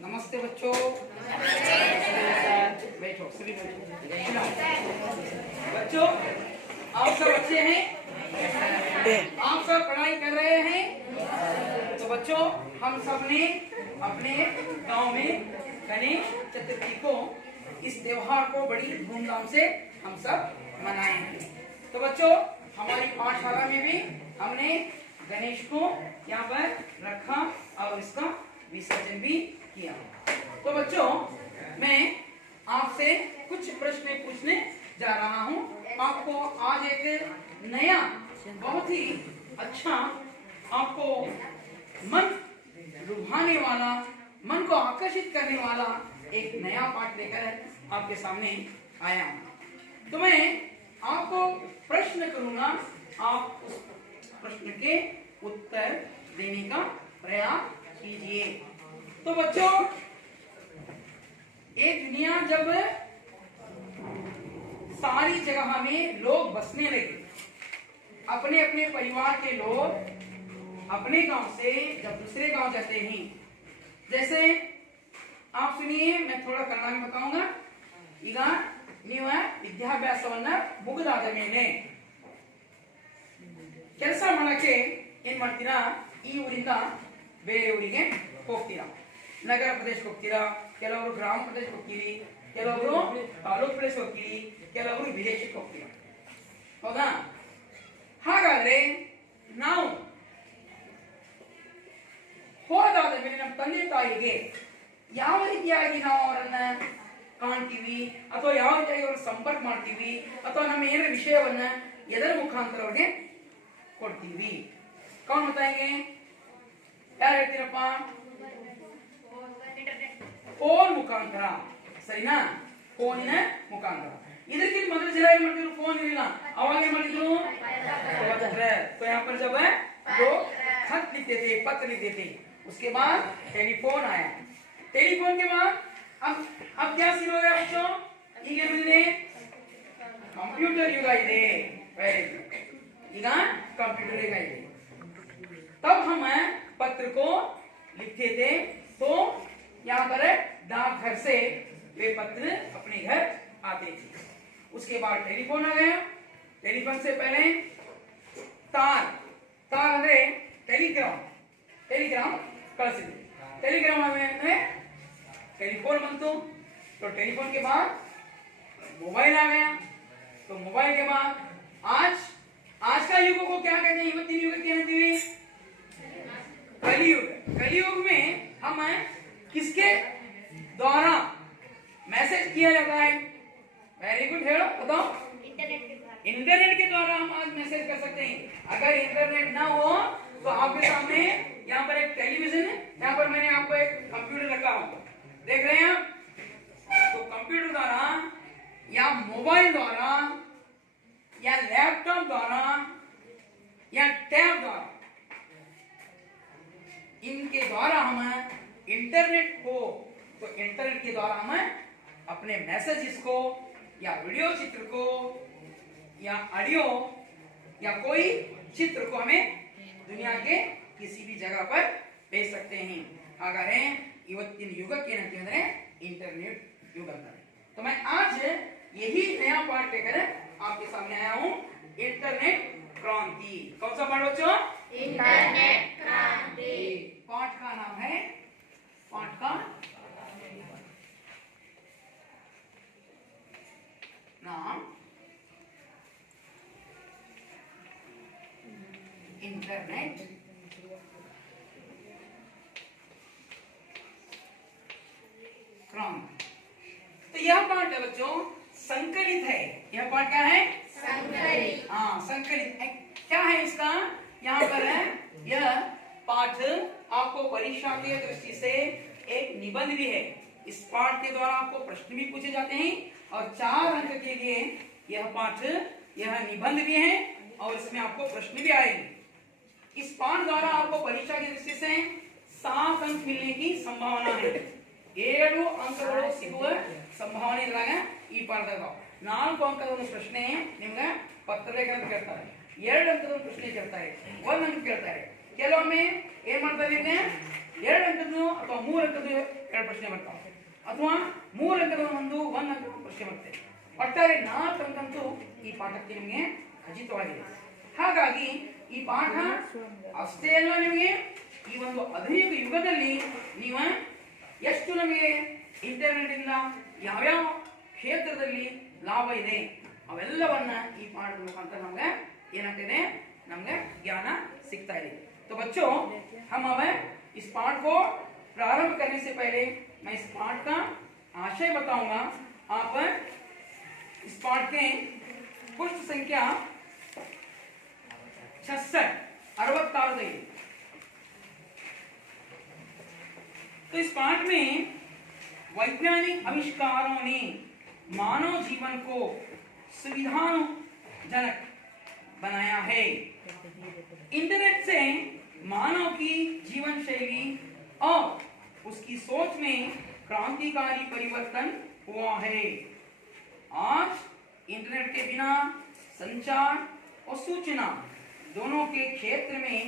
नमस्ते बच्चों। बैठो सभी बैठो। बच्चों आप सब अच्छे हैं? आप सब पढ़ाई कर रहे हैं? तो बच्चों हम सब ने अपने गांव में गणेश चतुर्थी को इस त्योहार को बड़ी धूमधाम से हम सब मनाए हैं। तो बच्चों हमारी पाठशाला में भी हमने गणेश को यहाँ पर रखा और इसका विसर्जन भी किया। तो बच्चों मैं आपसे कुछ प्रश्न पूछने जा रहा हूँ। आपको आज एक नया बहुत ही अच्छा आपको मन लुभाने वाला, मन को आकर्षित करने वाला एक नया पाठ लेकर आपके सामने आया हूँ। तो मैं आपको प्रश्न करूंगा, आप उस प्रश्न के उत्तर देने का प्रयास कीजिए। तो बच्चों एक दुनिया जब सारी जगह में लोग बसने लगे, अपने अपने परिवार के लोग अपने गांव से जब दूसरे गांव जाते हैं, जैसे आप सुनिए मैं थोड़ा कन्नड़ में बताऊंगा। ಈಗ ನೀವು ವಿದ್ಯಾಭ್ಯಾಸವನ್ನ ಮುಗಿದಾದ ಮೇಲೆ ಕೆಲಸ ಮಾಡಕ್ಕೆ ಏನ್ ಮಾಡ್ತೀರಾ, ಈ ಊರಿಂದ ಬೇರೆ ಊರಿಗೆ ಹೋಗ್ತೀರಾ, ನಗರ ಪ್ರದೇಶಕ್ಕೆ ಹೋಗ್ತೀರಾ, ಕೆಲವರು ಗ್ರಾಮ ಪ್ರದೇಶಕ್ಕೆ ಹೋಗ್ತೀರಿ, ಕೆಲವರು ತಾಲೂಕು ಪ್ರದೇಶಕ್ಕೆ ಹೋಗ್ತೀರಿ, ಕೆಲವರು ವಿದೇಶಕ್ಕೆ ಹೋಗ್ತೀರಾ, ಹೌದಾ? ಹಾಗಾದ್ರೆ ನಾವು ಹೋದಾದ ಮೇಲೆ ನಮ್ಮ ತಂದೆ ತಾಯಿಗೆ ಯಾವ ರೀತಿಯಾಗಿ ನಾವು ಅವರನ್ನ ಕಾಣ್ತೀವಿ ಅಥವಾ ಯಾವ ರೀತಿಯಾಗಿ ಅವ್ರನ್ನ ಸಂಪರ್ಕ ಮಾಡ್ತೀವಿ ಅಥವಾ ನಮ್ಮ ಏನಾರ ವಿಷಯವನ್ನ ಎದರ ಮುಖಾಂತರ ಅವ್ರಿಗೆ ಕೊಡ್ತೀವಿ? ಕೌನ್ बताएंगे? ಯಾರು ಹೇಳ್ತೀರಪ್ಪ? ಫೋನ್ ಮುಖಾಂತರ, ಸರಿನಾ? ಫೋನಿನ ಮುಖಾಂತರ. ಇದಕ್ಕಿಂತ ಮೊದಲು ಜನ ಏನ್ ಮಾಡ್ತಿದ್ರು, ಫೋನ್ ಇರಲಿಲ್ಲ, ಅವಾಗ ಏನ್ ಮಾಡಿದ್ರು, तो यहाँ पर जब लोग खत लिखते थे, पत्र लिखते थे, उसके बाद टेलीफोन आया। टेलीफोन के बाद अब क्या शुरू हो गया बच्चों? ಈಗ ಏನಿದೆ, ಕಂಪ್ಯೂಟರ್ ಯುಗ ಇದೆ। ಈಗ कंप्यूटर ಯುಗ ಇದೆ। तब हम पत्र को लिखते थे, तो यहाँ पर डाकघर से वे पत्र अपने घर आते थे। उसके बाद टेलीफोन आ गया। टेलीफोन से पहले तार ಅಂದ್ರೆ टेलीग्राम ಕಳಿಸಿದ್ರು। टेलीग्राम में टेलीफोन बनतो, तो टेलीफोन के बाद मोबाइल आ गया। तो मोबाइल के बाद आज का युग को क्या कहते हैं? युवती युग क्या कहते हैं? कलियुग। कलियुग में हम किसके द्वारा मैसेज किया जाता है? वेरी गुड, हेलो बताओ। इंटरनेट के द्वारा हम आज मैसेज कर सकते हैं। अगर इंटरनेट ना हो तो आपके सामने यहाँ पर एक टेलीविजन है, यहाँ पर मैंने आपको एक कंप्यूटर रखा हूँ, देख रहे हैं आप? तो कंप्यूटर द्वारा या मोबाइल द्वारा या लैपटॉप द्वारा या टैब द्वारा, इनके द्वारा हम इंटरनेट को, तो इंटरनेट के द्वारा हम अपने मैसेजेस को या वीडियो चित्र को या ऑडियो या कोई चित्र को हमें दुनिया के किसी भी जगह पर भेज सकते हैं। हागाದ್ರೆ ಇವತ್ತಿನ युगಕ್ಕೆ ಏನಂತ ಹೇಳಿದ್ರೆ इंटरनेट युग ಅಂತ है। तो मैं आज यही नया पाठ लेकर आपके सामने आया हूँ, इंटरनेट क्रांति। कौन सा पाठ बच्चों? इंटरनेट क्रांति। पाठ का नाम है, पाठ का नाम इंटरनेट क्रांति। तो यह पाठ है बच्चों संकलित है। यह पाठ क्या है? संकलित। हाँ संकलित क्या है इसका? यहाँ पर है यह पाठ आपको परीक्षा की दृष्टि से एक निबंध भी है। इस पाठ के द्वारा आपको प्रश्न भी पूछे जाते हैं और 4 अंक के लिए यह पाठ, यह निबंध भी है और इसमें आपको प्रश्न भी आएंगे। इस पाठ द्वारा आपको परीक्षा की दृष्टि से 7 अंक मिलने की संभावना है। 7 ಅಂಕಗಳು ಸಿಗುವ ಸಂಭಾವನೆ ಇದ್ರಾಗ ಈ ಪಾಠದಾಗ 4 ಅಂಕದ ಒಂದು ಪ್ರಶ್ನೆ ನಿಮಗೆ ಪತ್ರಲೇಖನ ಅಂತ ಕೇಳ್ತಾರೆ, 2 ಅಂಕದ ಒಂದು ಪ್ರಶ್ನೆ ಕೇಳ್ತಾರೆ, 1 ಅಂಕ ಕೇಳ್ತಾರೆ। ಕೆಲವೊಮ್ಮೆ ಏನ್ ಮಾಡ್ತಾರೆ, 2 ಅಂಕದ್ದು ಅಥವಾ 3 ಅಂಕದ್ದು 2 ಪ್ರಶ್ನೆ ಬರ್ತಾವೆ, ಅಥವಾ 3 ಅಂಕದ ಒಂದು ಅಂಕದ ಪ್ರಶ್ನೆ ಬರುತ್ತೆ. ಒಟ್ಟಾರೆ 4 ಅಂಕಂತೂ ಈ ಪಾಠಕ್ಕೆ ನಿಮಗೆ ಖಚಿತವಾಗಿದೆ. ಹಾಗಾಗಿ ಈ ಪಾಠ ಅಷ್ಟೇ ಅಲ್ಲ, ನಿಮಗೆ ಈ ಒಂದು ಆಧುನಿಕ ಯುಗದಲ್ಲಿ ನೀವು ಎಷ್ಟು ನಮಗೆ ಇಂಟರ್ನೆಟ್ ಇಂದ ಯಾವ್ಯಾವ ಕ್ಷೇತ್ರದಲ್ಲಿ ಲಾಭ ಇದೆ ಅವೆಲ್ಲವನ್ನ ಈ ಪಾಠದ ಮುಖಾಂತರ ನಮ್ಗೆ ಏನಾಗ್ತಿದೆ, नमगे ज्ञान सिखता है। तो बच्चों हम अब इस पाठ को प्रारंभ करने से पहले मैं इस पाठ का आशय बताऊंगा। आप इस पाठ के पृष्ठ संख्या 66 तो इस पाठ में वैज्ञानिक आविष्कारों ने मानव जीवन को सुविधाजनक बनाया है। इंटरनेट से मानव की जीवन शैली और उसकी सोच में क्रांतिकारी परिवर्तन हुआ है। आज इंटरनेट के बिना संचार और सूचना दोनों के क्षेत्र में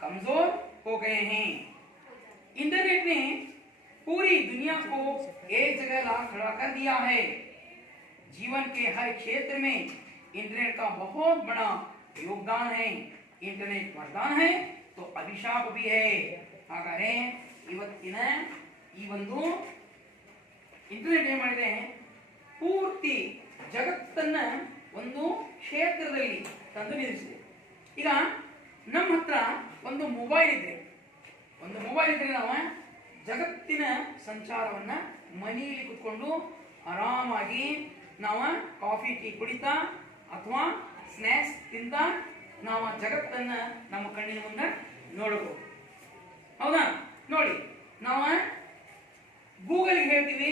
कमजोर हो गए हैं। इंटरनेट ने पूरी दुनिया को एक जगह ला खड़ा कर दिया है। जीवन के हर क्षेत्र में इंटरनेट का बहुत बड़ा योगदान है। इंटरनेट वरदान है तो अभिशाप भी है। ಹಾಗಾದ್ರೆ ಇವತ್ತಿನ ಈ ಒಂದು ಇಂಟರ್ನೆಟ್ ಏನು ಮಾಡಿದೆ, ಪೂರ್ತಿ ಜಗತ್ತನ್ನ ಒಂದು ಕ್ಷೇತ್ರದಲ್ಲಿ ತಂದು ನಿಲ್ಲಿಸಿದೆ. ಈಗ ನಮ್ಮ ಹತ್ರ ಒಂದು ಮೊಬೈಲ್ ಇದ್ರೆ ನಾವು ಜಗತ್ತಿನ ಸಂಚಾರವನ್ನ ಮನೆಯಲ್ಲಿ ಕುತ್ಕೊಂಡು ಆರಾಮಾಗಿ ನಾವು ಕಾಫಿ ಟೀ ಕುಡಿತಾ ಅಥವಾ ಸ್ನ್ಯಾಕ್ಸ್ ತಿಂತ ನಾವು ಜಗತ್ತನ್ನ ನಮ್ಮ ಕಣ್ಣಿನ ಮುಂದೆ ನೋಡಬಹುದು. ಹೌದಾ? ನೋಡಿ, ನಾವು ಗೂಗಲ್ ಹೇಳ್ತೀವಿ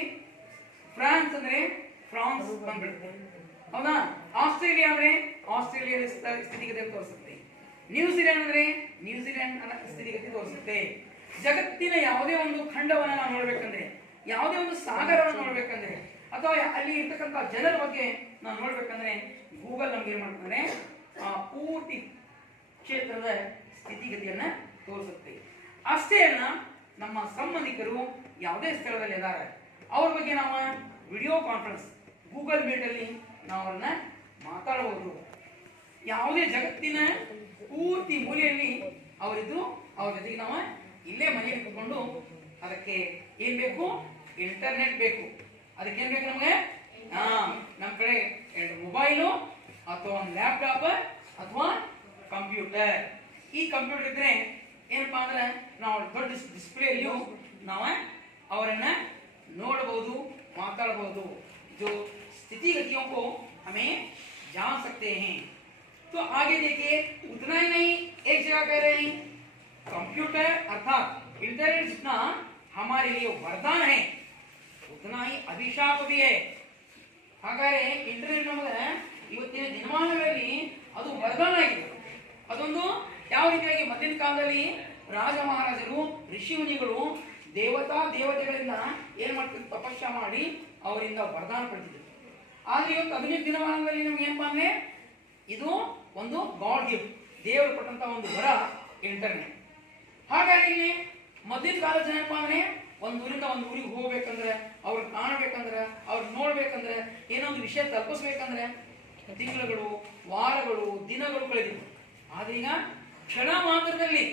ಫ್ರಾನ್ಸ್ ಅಂದ್ರೆ ಫ್ರಾನ್ಸ್ ಬಂದ್ಬಿಡುತ್ತೆ. ಹೌದಾ? ಆಸ್ಟ್ರೇಲಿಯಾ ಅಂದ್ರೆ ಆಸ್ಟ್ರೇಲಿಯಾದ ಸ್ಥಿತಿಗತಿ ತೋರಿಸುತ್ತೆ. ನ್ಯೂಜಿಲೆಂಡ್ ಅಂದ್ರೆ ನ್ಯೂಜಿಲೆಂಡ್ ಸ್ಥಿತಿಗತಿ ತೋರಿಸುತ್ತೆ. ಜಗತ್ತಿನ ಯಾವುದೇ ಒಂದು ಖಂಡವನ್ನ ನಾವು ನೋಡ್ಬೇಕಂದ್ರೆ, ಯಾವುದೇ ಒಂದು ಸಾಗರವನ್ನು ನೋಡ್ಬೇಕಂದ್ರೆ, ಅಥವಾ ಅಲ್ಲಿ ಇರ್ತಕ್ಕಂಥ ಜನರ ಬಗ್ಗೆ ನಾವು ನೋಡ್ಬೇಕಂದ್ರೆ ಗೂಗಲ್ ನಮ್ಗೆ ಏನ್ ಮಾಡ್ತಾರೆ, ಆ ಪೂರ್ತಿ ಕ್ಷೇತ್ರದ ಸ್ಥಿತಿಗತಿಯನ್ನ ತೋರಿಸುತ್ತೆ. ಅಷ್ಟೇ ಅಲ್ಲ, ನಮ್ಮ ಸಂಬಂಧಿಕರು ಯಾವುದೇ ಸ್ಥಳದಲ್ಲಿ ಇದ್ದಾರೆ ಅವ್ರ ಬಗ್ಗೆ ನಾವು ವಿಡಿಯೋ ಕಾನ್ಫರೆನ್ಸ್ ಗೂಗಲ್ ಮೀಟ್ ಅಲ್ಲಿ ನಾವು ಅವ್ರನ್ನ ಮಾತಾಡಬಹುದು. ಯಾವುದೇ ಜಗತ್ತಿನ ಪೂರ್ತಿ ಮೂಲೆಯಲ್ಲಿ ಅವರಿದ್ದು ಅವ್ರ ಜೊತೆಗೆ ನಾವು ಇಲ್ಲೇ ಮನೆಯಲ್ಲಿ ಕೂತ್ಕೊಂಡು, ಅದಕ್ಕೆ ಏನ್ ಬೇಕು, ಇಂಟರ್ನೆಟ್ ಬೇಕು. ಅದಕ್ಕೆ ಏನ್ ಬೇಕು ನಮ್ಗೆ, ನಮ್ಮ ಕಡೆ 2 ಮೊಬೈಲು ಅಥವಾ ಒಂದು ಲ್ಯಾಪ್ಟಾಪ್ ಅಥವಾ ಕಂಪ್ಯೂಟರ್. ಈ ಕಂಪ್ಯೂಟರ್ ಇದ್ರೆ ಏನಪ್ಪಾ ಅಂದ್ರೆ ನಾವು ದೊಡ್ಡ ಡಿಸ್ಪ್ಲೇಯಲ್ಲಿಯೂ ನಾವು ಅವರನ್ನ ನೋಡಬಹುದು, ಮಾತಾಡಬಹುದು. जो स्थितिगतियों को हमें जान सकते हैं। तो आगे देखिए, उतना ही नहीं, एक जगह कह रहे हैं कंप्यूटर अर्थात इंटरनेट जितना हमारे लिए वरदान है उतना ही अभिशाप भी है। ಹಾಗಾದ್ರೆ ಇಂಟರ್ನೆಟ್ ನಮಗೆ ಇವತ್ತಿನ ದಿನಮಾನಗಳಲ್ಲಿ ಅದು ವರದಾನ ಆಗಿದೆ. ಅದೊಂದು ಯಾವ ರೀತಿಯಾಗಿ ಮೊದಲಿನ ಕಾಲದಲ್ಲಿ ರಾಜ ಮಹಾರಾಜರು ಋಷಿ ಮುನಿಗಳು ದೇವತೆಗಳಿಂದ ಏನ್ ಮಾಡ್ತಿದ್ರು, ತಪಸ್ಸು ಮಾಡಿ ಅವರಿಂದ ವರದಾನ ಪಡೆದಿದ್ರು. ಆದ್ರೆ ಇವತ್ತು ಆಧುನಿಕ ದಿನಮಾನದಲ್ಲಿ ನಮ್ಗೆ ಏನಪ್ಪಾ ಅಂದ್ರೆ ಇದು ಒಂದು ಗಾಡ್ ಗಿಫ್ಟ್, ದೇವರು ಕೊಟ್ಟಂತ ಒಂದು ವರ ಇಂಟರ್ನೆಟ್. ಹಾಗಾಗಿ ಇಲ್ಲಿ ಮೊದಲಿನ ಕಾಲದ ಜನ ಏನಪ್ಪಾ ಅಂದ್ರೆ ಒಂದು ಊರಿಂದ ಒಂದು ಊರಿಗೆ ಹೋಗ್ಬೇಕಂದ್ರೆ, ಅವ್ರನ್ನ ಕಾಣಬೇಕಂದ್ರೆ, ಅವ್ರನ್ನ ನೋಡ್ಬೇಕಂದ್ರೆ, ಏನೋ ಒಂದು ವಿಷಯ ತಲುಪಿಸ್ಬೇಕಂದ್ರೆ ತಿಂಗಳುಗಳು, ವಾರಗಳು, ದಿನಗಳು ಕಳೆದಿತ್ತು. ಆದ್ರೆ ಈಗ ಕ್ಷಣ ಮಾತ್ರದಲ್ಲಿ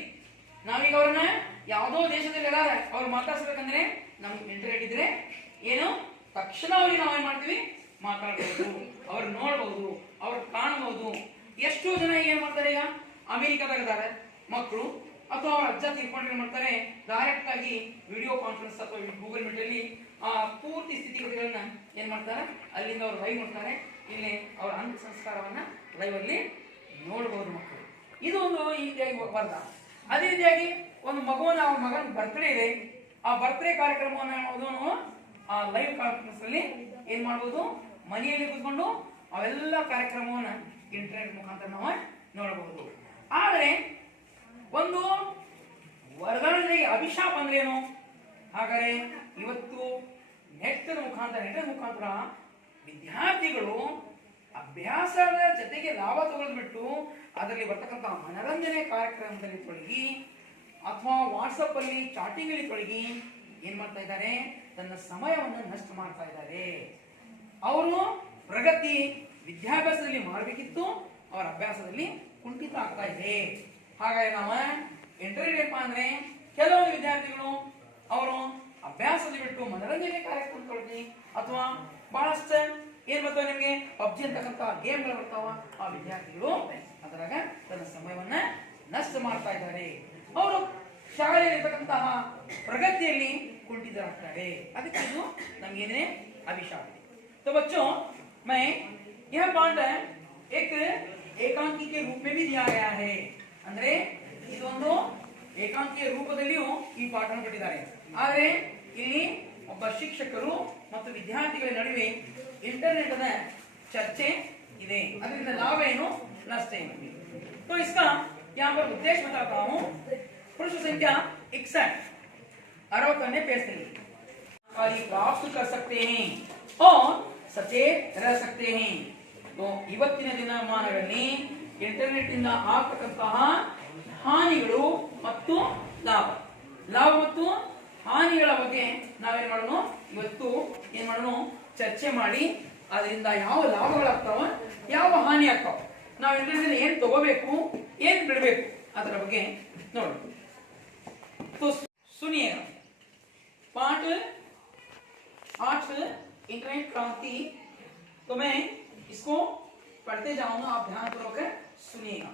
ನಾವೀಗ ಅವ್ರನ್ನ ಯಾವುದೋ ದೇಶದಲ್ಲಿ ಎಲ್ಲ ಅವ್ರು ಮಾತಾಡ್ಸ್ಬೇಕಂದ್ರೆ ನಮ್ಗೆ ಇಂಟರ್ನೆಟ್ ಇದ್ರೆ ಏನು ತಕ್ಷಣ ಅವ್ರಿಗೆ ನಾವು ಏನ್ ಮಾಡ್ತೀವಿ, ಮಾತಾಡಬಹುದು, ಅವ್ರು ನೋಡಬಹುದು, ಅವ್ರು ಕಾಣಬಹುದು. ಎಷ್ಟೋ ಜನ ಏನ್ ಮಾಡ್ತಾರೆ, ಈಗ ಅಮೆರಿಕದಾಗ ಇದ್ದಾರೆ ಮಕ್ಕಳು ಅಥವಾ ಅವ್ರ ಅಜ್ಜ ತಿಳ್ಕೊಂಡು ಏನ್ ಮಾಡ್ತಾರೆ, ಡೈರೆಕ್ಟ್ ಆಗಿ ವಿಡಿಯೋ ಕಾನ್ಫರೆನ್ಸ್ ಅಥವಾ ಗೂಗಲ್ ಮೀಟ್ ಅಲ್ಲಿ ಆ ಪೂರ್ತಿ ಸ್ಥಿತಿಗತಿಗಳನ್ನ ಏನ್ ಮಾಡ್ತಾರೆ, ಅಲ್ಲಿಂದ ಅವ್ರು ಲೈವ್ ನೋಡ್ತಾರೆ. ಇಲ್ಲಿ ಅವ್ರ ಅಂತ್ಯ ಸಂಸ್ಕಾರವನ್ನ ಲೈವ್ ಅಲ್ಲಿ ನೋಡಬಹುದು ಮಕ್ಕಳು. ಇದು ಒಂದು ಈ ರೀತಿಯಾಗಿ ವರದಾನ. ಅದೇ ರೀತಿಯಾಗಿ ಒಂದು ಮಗುವನ್ನ, ಅವ್ರ ಮಗನ ಬರ್ತ್ಡೇ ಇದೆ, ಆ ಬರ್ತ್ಡೇ ಕಾರ್ಯಕ್ರಮವನ್ನು ಆ ಲೈವ್ ಕಾನ್ಫರೆನ್ಸ್ ಅಲ್ಲಿ ಏನ್ ಮಾಡಬಹುದು, ಮನೆಯಲ್ಲಿ ಕೂತ್ಕೊಂಡು ಅವೆಲ್ಲ ಕಾರ್ಯಕ್ರಮವನ್ನ ಇಂಟರ್ನೆಟ್ ಮುಖಾಂತರ ನಾವು ನೋಡಬಹುದು. ಆದ್ರೆ ಒಂದು ವರದಾನದಲ್ಲಿ ಅಭಿಶಾಪ ಅಂದ್ರೆ ಏನು? ಹಾಗಾದ್ರೆ ಇವತ್ತು ನೆಟ್ಟದ ಮುಖಾಂತರ ವಿದ್ಯಾರ್ಥಿಗಳು ಅಭ್ಯಾಸದ ಜೊತೆಗೆ ಲಾಭ ತಗೊಳ್ಬಿಟ್ಟು ಅದರಲ್ಲಿ ಬರ್ತಕ್ಕಂಥ ಮನರಂಜನೆ ಕಾರ್ಯಕ್ರಮದಲ್ಲಿ ತೊಡಗಿ ಅಥವಾ ವಾಟ್ಸಪ್ ಅಲ್ಲಿ ಚಾಟಿಂಗ್ ಅಲ್ಲಿ ತೊಡಗಿ ಏನ್ ಮಾಡ್ತಾ ಇದ್ದಾರೆ, ತನ್ನ ಸಮಯವನ್ನು ನಷ್ಟ ಮಾಡ್ತಾ ಇದ್ದಾರೆ. ಅವರು ಪ್ರಗತಿ ವಿದ್ಯಾಭ್ಯಾಸದಲ್ಲಿ ಮಾಡಬೇಕಿತ್ತು, ಅವರ ಅಭ್ಯಾಸದಲ್ಲಿ ಕುಂಠಿತ ಆಗ್ತಾ ಇದೆ. ಹಾಗಾಗಿ ನಾವು ಇಂಟರ್ನೆಟ್ ಏನಪ್ಪಾ ಅಂದ್ರೆ ಕೆಲವೊಂದು ವಿದ್ಯಾರ್ಥಿಗಳು ಅವರು ಅಭ್ಯಾಸದ ಬಿಟ್ಟು ಮನರಂಜನೆ ಕಾರ್ಯಕ್ರಮಗಳಿಗೆ ಅಥವಾ ಬಹಳಷ್ಟು ಏನ್ ಬರ್ತಾವ ನಿಮಗೆ ಪಬ್ಜಿ ಅಂತಕ್ಕಂಥ ಗೇಮ್ಗಳು ಬರ್ತಾವ, ಆ ವಿದ್ಯಾರ್ಥಿಗಳು ಅದರಾಗ ತನ್ನ ಸಮಯವನ್ನ ನಷ್ಟ ಮಾಡ್ತಾ ಇದ್ದಾರೆ. ಅವರು ಶಾಲೆಯಲ್ಲಿರ್ತಕ್ಕಂತಹ ಪ್ರಗತಿಯಲ್ಲಿ ಕುಂಠಿತರಾಗ್ತಾರೆ. ಅದಕ್ಕೆ ಇದು ನಮ್ಗೇನೇ अभिशाप है. तो बच्चों मैं यह पाठ एक एकांकी के रूप में भी दिया गया है. ಅಂದ್ರೆ ಇದೊಂದು ಏಕಾಂಕಿಯ ರೂಪದಲ್ಲಿಯೂ ಈ ಪಾಠವನ್ನು ಕೊಟ್ಟಿದ್ದಾರೆ. ಆದರೆ ಇಲ್ಲಿ ಒಬ್ಬ ಶಿಕ್ಷಕರು ಮತ್ತು ವಿದ್ಯಾರ್ಥಿಗಳ ನಡುವೆ ಇಂಟರ್ನೆಟ್ ನ ಚರ್ಚೆ ಇದೆ. ಅದರಿಂದ ಲಾಭ ಏನು, नष्ट ಏನು. तो इसका यहाँ पर उद्देश्य बताता हूँ. प्रश्न संख्या 61 60 पेज से प्राप्त कर सकते हैं और सचेत रह सकते हैं. तो ಇವತ್ತಿನ ದಿನಮಾನಗಳಲ್ಲಿ ಇಂಟರ್ನೆಟ್ ಇಂದ ಆಗತಕ್ಕಂತಹ ಹಾನಿಗಳು ಮತ್ತು ಲಾಭ ಮತ್ತು ಹಾನಿಗಳ ಬಗ್ಗೆ ನಾವೇನ್ ಮಾಡೋಣ, ಇವತ್ತು ಏನ್ ಮಾಡೋಣ, ಚರ್ಚೆ ಮಾಡಿ ಅದರಿಂದ ಯಾವ ಲಾಭಗಳಾಗ್ತಾವ ಯಾವ ಹಾನಿ ಆಗ್ತಾವ, ನಾವು ಇಂಟರ್ನೆಟ್ ಏನ್ ತಗೋಬೇಕು ಏನ್ ಬಿಡಬೇಕು ಅದರ ಬಗ್ಗೆ ನೋಡಿ. तो सुनिएगा पाठ 8 इंटरनेट क्रांति. तो मैं इसको पढ़ते जाऊंगा, आप ध्यानपूर्वक सुनिएगा.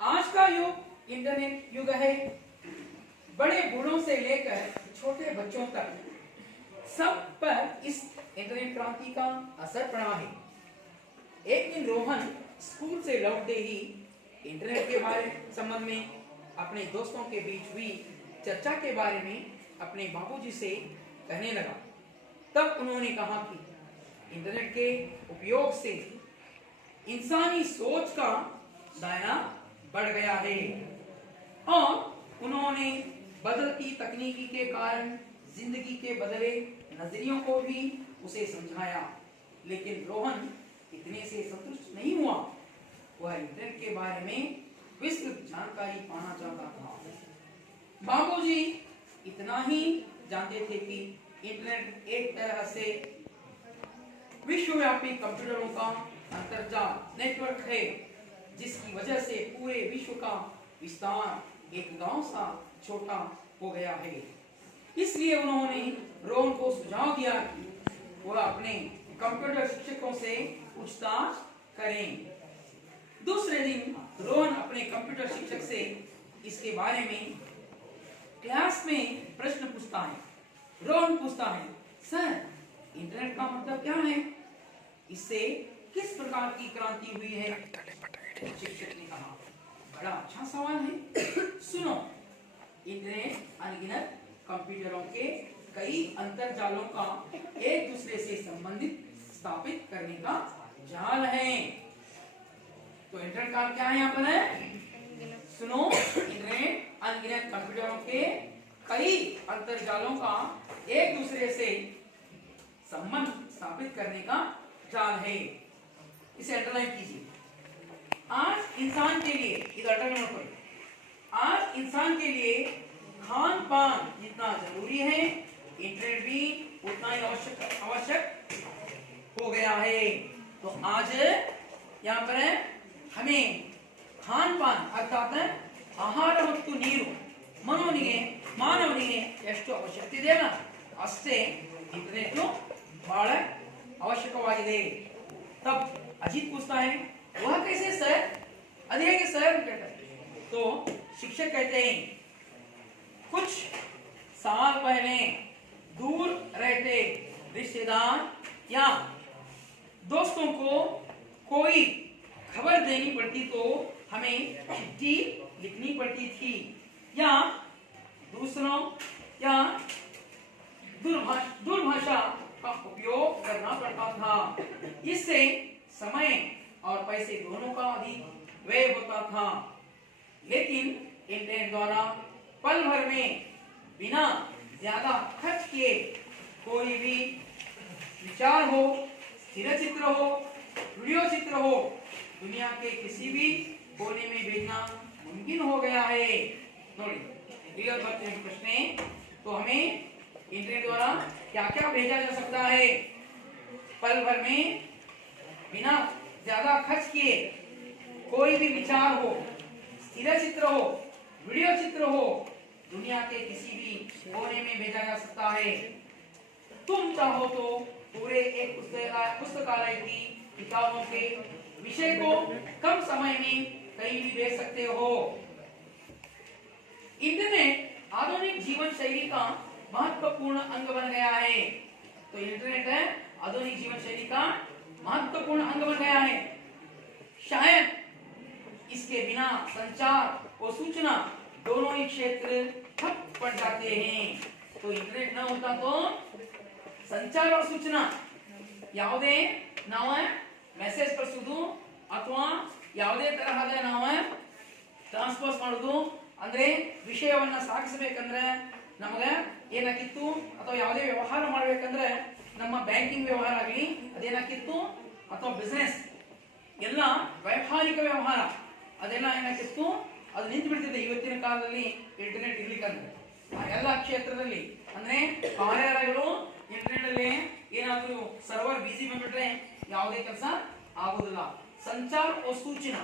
आज का युग इंटरनेट युग है. बड़े बूढ़ों से लेकर छोटे बच्चों तक सब पर इस इंटरनेट क्रांति का असर पड़ा है. एक दिन रोहन स्कूल से लौटते ही इंटरनेट के बारे संबंध में अपने दोस्तों के बीच हुई चर्चा के बारे में अपने बाबूजी से कहने लगा. तब उन्होंने कहा कि इंटरनेट के उपयोग से इंसानी सोच का दायरा बढ़ गया है और उन्होंने बदलती तकनीकी के कारण जिंदगी के बदले नजरियों को भी उसे समझाया. लेकिन रोहन इतने से संतुष्ट नहीं हुआ. वह इंटरनेट के बारे में विस्तृत जानकारी पाना चाहता था. बाबूजी इतना ही जानते थे कि इंटरनेट एक तरह से विश्वव्यापी कंप्यूटरों का अंतर्जाल नेटवर्क है, जिसकी वजह से पूरे विश्व का विस्तार एक गांव सा छोटा हो गया है. इसलिए उन्होंने रोहन को सुझाव दिया कि वह अपने कंप्यूटर शिक्षकों से पूछताछ करें. दूसरे दिन रोहन अपने कंप्यूटर शिक्षक से इसके बारे में क्लास में प्रश्न पूछता है. रोहन पूछता है, सर इंटरनेट का मतलब क्या है, इससे किस प्रकार की क्रांति हुई है. शिक्षक ने कहा, बड़ा अच्छा सवाल है. सुनो, इंटरनेट अनगिनत कंप्यूटरों के कई अंतरजालों का एक दूसरे से संबंधित स्थापित करने का जाल है. तो इंटरनेट का क्या है यहाँ पर है, सुनो, इंटरनेट अनगिनत कंप्यूटरों के कई अंतरजालों का एक दूसरे से संबंध स्थापित करने का जाल है. इसे अंडरलाइन कीजिए. आज इंसान के लिए, इधर अंडरलाइन करो, आज इंसान के लिए खान पान जितना जरूरी है इंटरनेट भी उतना ही आवश्यक हो गया है. तो आज यहाँ पर हमें खान पान अर्थात ಆಹಾರ ಮತ್ತು ನೀರು ಮಾನವನಿಗೆ ಎಷ್ಟು ಅವಶ್ಯಕತೆ ಇದೆಯಲ್ಲ ಅಷ್ಟೇ ಇಂಟರ್ನೆಟ್ ಬಹಳ ಅವಶ್ಯಕವಾಗಿದೆ. तब अजीत पूछता है, वह कैसे सर, अधेगे सर कहता है. तो शिक्षक कहते हैं, कुछ साल पहले दूर रहते रिश्तेदार या दोस्तों को कोई खबर देनी पड़ती तो हमें चिट्ठी लिखनी पड़ती थी या दूसरों या दूरभाषा का उपयोग करना पड़ता था. इससे समय और पैसे दोनों का अधिक व्यय होता था. लेकिन इंटरनेट द्वारा पल भर में बिना ज्यादा खर्च किए कोई भी विचार हो, स्थिर चित्र हो, वीडियो चित्र हो, दुनिया के किसी भी कोने में भेजना मुमकिन हो गया है. नोड़ी क्लियर बात है प्रश्न। तो हमें इंटरनेट द्वारा क्या क्या भेजा जा सकता है? पल भर में बिना ज्यादा खर्च किए कोई भी विचार हो, स्थिर चित्र हो, वीडियो चित्र हो, दुनिया के किसी भी कोने में भेजा जा सकता है। तुम चाहो तो पूरे एक पुस्तकालय की किताबों के विषय को कम समय में कहीं भी भेज सकते हो। इंटरनेट आधुनिक जीवन शैली का महत्वपूर्ण अंग बन गया है। तो इंटरनेट है आधुनिक जीवन शैली का महत्वपूर्ण अंग बन गया है। शायद इसके बिना संचार और सूचना दोनों ही क्षेत्र ठप पड़ जाते हैं। तो इंटरनेट न होता तो ಸಂಚಾರ और सूचना ಯಾವುದೇ ನಾವು ಮೆಸೇಜ್ ಕಳಿಸೋದು ಅಥವಾ ಯಾವುದೇ ತರಹದ ನಾವು ಟ್ರಾನ್ಸ್ಫರ್ ಮಾಡೋದು ಅಂದ್ರೆ ವಿಷಯವನ್ನ ಸಾಗಿಸಬೇಕಂದ್ರೆ ನಮಗೆ ಏನಾಗಿತ್ತು, ಅಥವಾ ಯಾವುದೇ ವ್ಯವಹಾರ ಮಾಡಬೇಕಂದ್ರೆ ನಮ್ಮ ಬ್ಯಾಂಕಿಂಗ್ ವ್ಯವಹಾರ ಆಗಲಿ ಅದೇನಾಗಿತ್ತು, ಅಥವಾ ಬಿಸಿನೆಸ್ ಎಲ್ಲ ವ್ಯಾವಹಾರಿಕ ವ್ಯವಹಾರ ಅದೆಲ್ಲ ಏನಾಗಿತ್ತು, ಅದು ನಿಂತು ಬಿಡ್ತಿದೆ ಇವತ್ತಿನ ಕಾಲದಲ್ಲಿ ಇಂಟರ್ನೆಟ್ ಇರ್ಲಿಕ್ಕಂದ್ರೆ ಎಲ್ಲ ಕ್ಷೇತ್ರದಲ್ಲಿ. ಅಂದ್ರೆ ಕಾರ್ಯಾಲಯಗಳು ಇಂಟರ್ನೆಟ್ ಅಲ್ಲಿ ಏನಾದರೂ ಸರ್ವರ್ ಬಿಸಿ ಬಂದ್ಬಿಟ್ರೆ ಯಾವುದೇ ಕೆಲಸ ಆಗುದಿಲ್ಲ. ಸಂಚಾರ और सूचना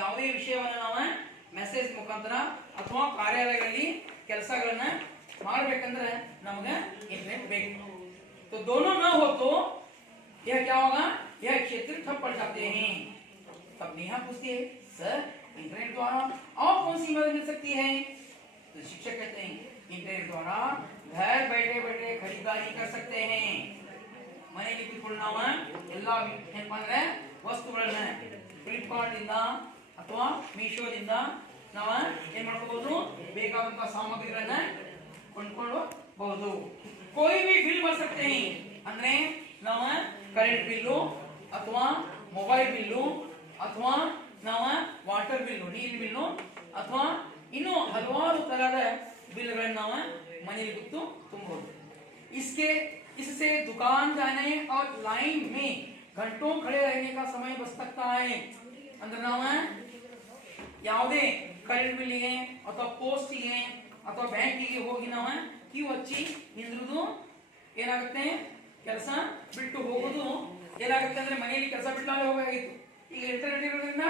ಯಾವುದೇ ವಿಷಯವನ್ನು ನಾವು ಮೆಸೇಜ್ ಮುಖಾಂತರ ಅಥವಾ ಕಾರ್ಯಾಲಯಗಳಲ್ಲಿ ಕೆಲಸಗಳನ್ನ ಮಾಡಬೇಕಂದ್ರೆ ನಮಗೆ इंटरनेट ಬೇಕು. तो दोनों ना हो तो यह क्या होगा, यह क्षेत्र ठप पड़ जाते हैं। तब नेहा पूछती है सर इंटरनेट द्वारा और कौन सी मदद मिल सकती है? तो शिक्षक कहते हैं इंटरनेट द्वारा घर बैठे बैठे खरीदारी कर सकते हैं। ಮನೆಯಲ್ಲಿ ಕುಳಿತುಕೊಂಡು ನಾವು ಎಲ್ಲ ಏನಪ್ಪ ಅಂದ್ರೆ ವಸ್ತುಗಳನ್ನ ಫ್ಲಿಪ್ಕಾರ್ಟ್ ಇಂದ ಅಥವಾ ಮೀಶೋದಿಂದ ನಾವು ಏನ್ ಮಾಡ್ಕೋಬಹುದು, ಬೇಕಾದಂತ ಸಾಮಗ್ರಿಗಳನ್ನ ಕೊಂಡ್ಕೊಳ್ಳಬಹುದು. कोई भी बिल भर सकते हैं ಅಂದ್ರೆ ನಾವು ಕರೆಂಟ್ ಬಿಲ್ಲು ಅಥವಾ ಮೊಬೈಲ್ ಬಿಲ್ಲು ಅಥವಾ ನಾವು ವಾಟರ್ ಬಿಲ್ಲು ನೀರಿನ ಬಿಲ್ಲು ಅಥವಾ ಇನ್ನು ಹಲವಾರು ತರಹದ बिलಗಳನ್ನು ನಾವು ಮನೆಯಲ್ಲಿ ಕೂತು ತುಂಬಬಹುದು. इससे दुकान जाने और लाइन में घंटों खड़े रहने का समय बच सकता है. ಅಂದ್ರೆ ನಾವು ಯಾವುದೇ ಕರೆಂಟ್ ಬಿಲ್ಗೆ ಅಥವಾ ಪೋಸ್ಟ್ಗೆ ಅಥವಾ ಬ್ಯಾಂಕಿಗೆ ಹೋಗಿ ನಾವು ಕ್ಯೂ ಹಚ್ಚಿ ನಿಂದ್ರುದು ಏನಾಗುತ್ತೆ, ಕೆಲಸ ಬಿಟ್ಟು ಹೋಗೋದು ಏನಾಗುತ್ತೆ ಅಂದ್ರೆ ಮನೆಯಲ್ಲಿ ಕೆಲಸ ಬಿಟ್ಟಾಲೆ ಹೋಗಾಗಿತ್ತು. ಈಗ ಇಂಟರ್ನೆಟ್ ಇರೋದ್ರಿಂದ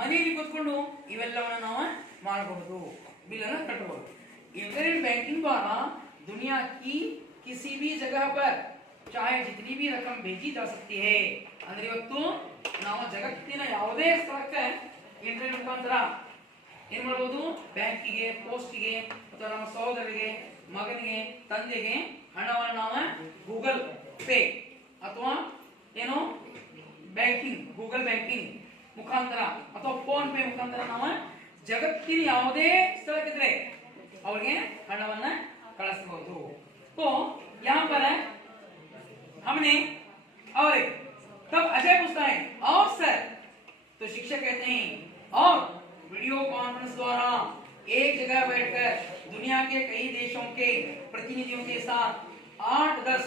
ಮನೆಯಲ್ಲಿ ಕೂತ್ಕೊಂಡು ಇವೆಲ್ಲವನ್ನ ನಾವು ಮಾಡಬಹುದು, बिल ಅನ್ನು ಕಟ್ಟಬಹುದು. इंटरनेट बैंकिंग द्वारा दुनिया की किसी भी जगह पर चाहे जितनी भी रकम भेजी जा सकती है. ಅಂದ್ರೆ ಇವತ್ತು ನಾವು ಜಗತ್ತಿನ ಯಾವುದೇ ಸ್ಥಳಕ್ಕೆ ಇಂಟರ್ನೆಟ್ ಮುಖಾಂತರ ಏನ್ ಮಾಡಬಹುದು, ಬ್ಯಾಂಕಿಗೆ, ಪೋಸ್ಟ್ಗೆ ಅಥವಾ ನಮ್ಮ ಸಹೋದರರಿಗೆ, ಮಗನಿಗೆ, ತಂದೆಗೆ ಹಣವನ್ನು ನಾವು ಗೂಗಲ್ ಪೇ ಅಥವಾ ಏನು ಬ್ಯಾಂಕಿಂಗ್ ಗೂಗಲ್ ಬ್ಯಾಂಕಿಂಗ್ ಮುಖಾಂತರ ಅಥವಾ ಫೋನ್ ಪೇ ಮುಖಾಂತರ ನಾವು ಜಗತ್ತಿನ ಯಾವುದೇ ಸ್ಥಳಕ್ಕಿದ್ರೆ ಅವ್ರಿಗೆ ಹಣವನ್ನ ಕಳಿಸಬಹುದು. तो यहाँ पर है हमने और तब अजय पूछता है और सर, तो शिक्षक कहते हैं और वीडियो कॉन्फ्रेंस द्वारा एक जगह बैठकर दुनिया के कई देशों के प्रतिनिधियों के साथ 8-10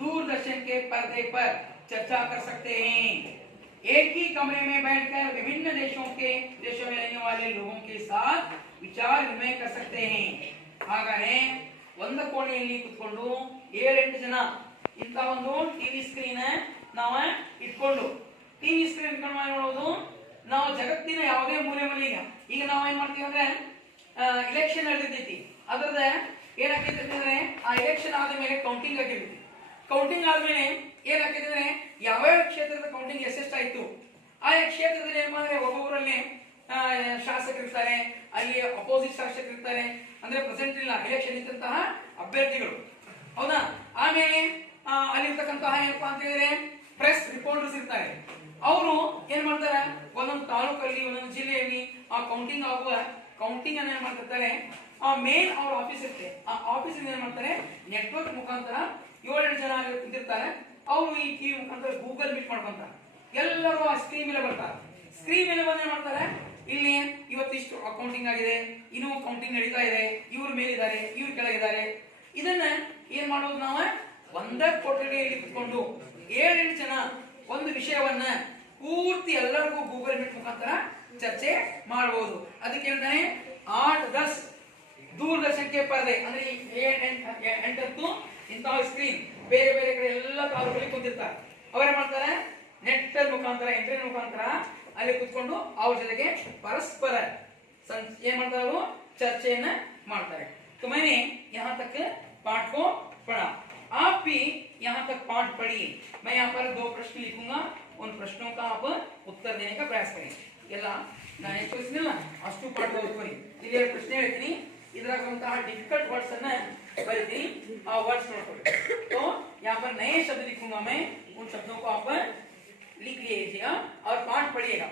दूरदर्शन के पर्दे पर चर्चा कर सकते हैं. एक ही कमरे में बैठकर विभिन्न देशों में रहने वाले लोगों के साथ विचार विनिमय कर सकते हैं. ಹಾಗಾದ್ರೆ ಒಂದು ಕೋಣೆಯಲ್ಲಿ ಕೂತ್ಕೊಂಡು 7-8 ಜನ ಇಂತ ಒಂದು ಟಿವಿ ಸ್ಕ್ರೀನ್ ನಾವು ಇಟ್ಕೊಂಡು ಟಿವಿ ಸ್ಕ್ರೀನ್ ಇಟ್ಕೊಂಡು ಮಾಡೋದು, ನಾವು ಜಗತ್ತಿನ ಯಾವುದೇ ಮೂಲೆ ಮೂಲೆಗೆ ಈಗ ನಾವು ಏನ್ ಮಾಡ್ತೀವಿ ಅಂದ್ರೆ ಇಲೆಕ್ಷನ್ ನಡೆದಿರ್ತೈತಿ, ಅದ್ರದ ಏನಾಗ್ತೈತಿ ಅಂದ್ರೆ ಆ ಇಲೆಕ್ಷನ್ ಆದ ಮೇಲೆ ಕೌಂಟಿಂಗ್ ಆಗಿರ್ತೈತಿ. ಕೌಂಟಿಂಗ್ ಆದ್ಮೇಲೆ ಏನಾಗ್ತೈತಿ ಅಂದ್ರೆ ಯಾವ್ಯಾವ ಕ್ಷೇತ್ರದ ಕೌಂಟಿಂಗ್ ಎಷ್ಟೆಷ್ಟಾಯ್ತು ಆ ಕ್ಷೇತ್ರದಲ್ಲಿ ಏನ್ ಮಾಡಿದ್ರೆ ಒಬ್ಬೊಬ್ಬರಲ್ಲಿ ಶಾಸಕರಿರ್ತಾರೆ, ಅಲ್ಲಿ ಅಪೋಸಿಟ್ ಶಾಸಕರಿರ್ತಾರೆ, ಅಂದ್ರೆ ಪ್ರೆಸೆಂಟ್ ಇಲ್ಲ ಎಲೆಕ್ಷನ್ ಇದ್ದಂತಹ ಅಭ್ಯರ್ಥಿಗಳು, ಹೌದಾ. ಆಮೇಲೆ ಅಲ್ಲಿರ್ತಕ್ಕಂತಹ ಏನಪ್ಪಾ ಅಂತ ಹೇಳಿದ್ರೆ ಪ್ರೆಸ್ ರಿಪೋರ್ಟರ್ಸ್ ಇರ್ತಾರೆ. ಅವರು ಏನ್ ಮಾಡ್ತಾರೆ, ಒಂದೊಂದು ತಾಲೂಕಲ್ಲಿ ಒಂದೊಂದು ಜಿಲ್ಲೆಯಲ್ಲಿ ಆ ಕೌಂಟಿಂಗ್ ಆಗುವ ಕೌಂಟಿಂಗ್ ಅನ್ನ ಏನ್ ಮಾಡ್ತಿರ್ತಾರೆ, ಆ ಮೇನ್ ಅವ್ರ ಆಫೀಸ್ ಇರುತ್ತೆ, ಆ ಆಫೀಸ್ ಏನ್ ಮಾಡ್ತಾರೆ ನೆಟ್ವರ್ಕ್ ಮುಖಾಂತರ 7-8 ಜನ ಕುಂತಿರ್ತಾರೆ. ಅವರು ಈ ಟಿವಿ ಮುಖಾಂತರ ಗೂಗಲ್ ಮೀಟ್ ಮಾಡ್ಕೊಂತಾರೆ. ಎಲ್ಲರೂ ಆ ಸ್ಕ್ರೀನ್ ಮೇಲೆ ಬರ್ತಾರೆ. ಸ್ಕ್ರೀನ್ ಮೇಲೆ ಬಂದು ಏನ್ ಮಾಡ್ತಾರೆ, ಇಲ್ಲಿ ಇವತ್ತಿಷ್ಟು ಅಕೌಂಟಿಂಗ್ ಆಗಿದೆ, ಇನ್ನೂ ಕೌಂಟಿಂಗ್ ನಡೀತಾ ಇದೆ, ಇವ್ರ ಮೇಲಿದ್ದಾರೆ, ಇವ್ರ ಕೆಳಗಿದ್ದಾರೆ. ಇದನ್ನ ಏನ್ ಮಾಡೋದು, ನಾವು ಒಂದೇ ಕೊಠಡಿಯಲ್ಲಿ ಕುತ್ಕೊಂಡು 7-8 ಜನ ಒಂದು ವಿಷಯವನ್ನ ಪೂರ್ತಿ ಎಲ್ಲರಿಗೂ ಗೂಗಲ್ ಮೀಟ್ ಮುಖಾಂತರ ಚರ್ಚೆ ಮಾಡಬಹುದು. ಅದಕ್ಕೆ ಹೇಳ್ತಾನೆ 8-10 ದೂರದರ್ಶನಕ್ಕೆ ಪರದೆ ಅಂದ್ರೆ ಎಂಟತ್ತು ಇಂತಹ ಸ್ಕ್ರೀನ್ ಬೇರೆ ಬೇರೆ ಕಡೆ ಎಲ್ಲ ತಾಲೂಕಲ್ಲಿ ಕುಂತಿರ್ತಾರೆ. ಅವರೇನ್ ಮಾಡ್ತಾರೆ, ನೆಟ್ ಮುಖಾಂತರ ಇಂಟರ್ನೆಟ್ ಮುಖಾಂತರ ಅಲ್ಲಿ ಕುತ್ಕೊಂಡು ಅವ್ರ ಜೊತೆಗೆ ಪರಸ್ಪರ ಏನ್ ಮಾಡ್ತಾರೆ, ಅವರು ಚರ್ಚೆಯನ್ನ ಮಾಡ್ತಾರೆ. तो मैंने यहाँ तक पाठ को पढ़ा, आप भी यहाँ तक पाठ पढ़िए. मैं यहाँ पर 2 प्रश्न लिखूंगा, उन प्रश्नों का आप उत्तर देने का प्रयास करें. ಎಲ್ಲ ನಾನು ಎಷ್ಟೊತ್ತಿಲ್ಲ ಅಷ್ಟು ಪಾಠ ಓದ್ಕೊಳ್ಳಿ. ಇಲ್ಲಿ ಪ್ರಶ್ನೆ ಹೇಳ್ತೀನಿ, ಇದ್ರಾಗುವಂತಹ ಡಿಫಿಕಲ್ಟ್ वर्ड्स ಅನ್ನ ಬರೀತೀನಿ, ಆ वर्ड्स ನೋಡ್ಕೊಳ್ಳಿ. तो यहाँ पर नए शब्द लिखूंगा मैं, उन शब्दों को आप लिख लीजिएगा और पाठ पढ़िएगा.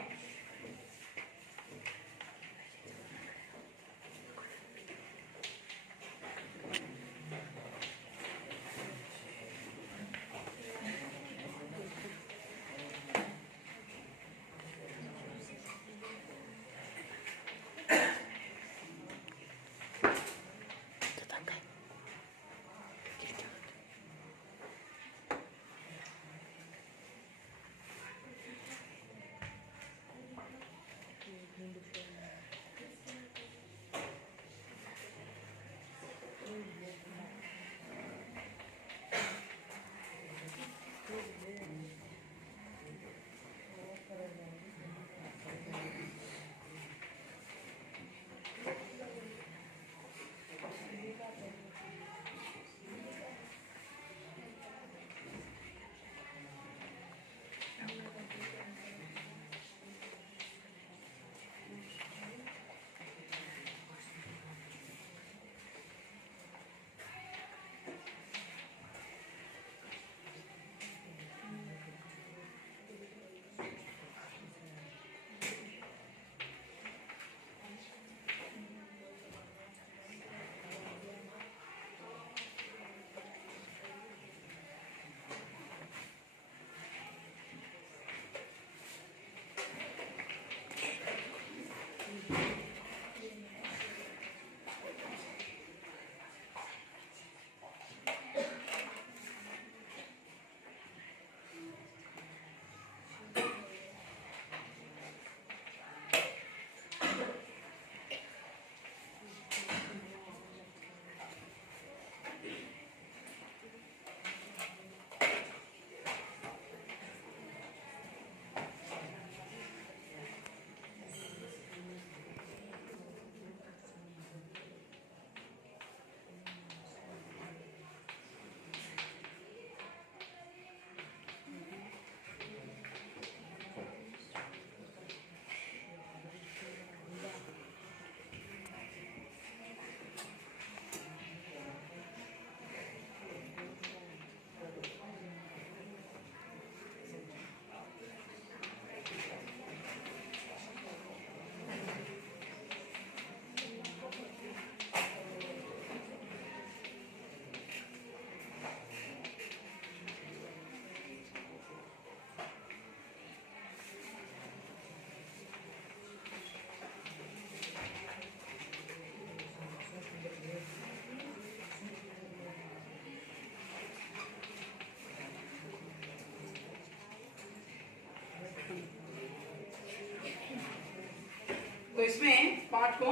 तो इसमें पाठ को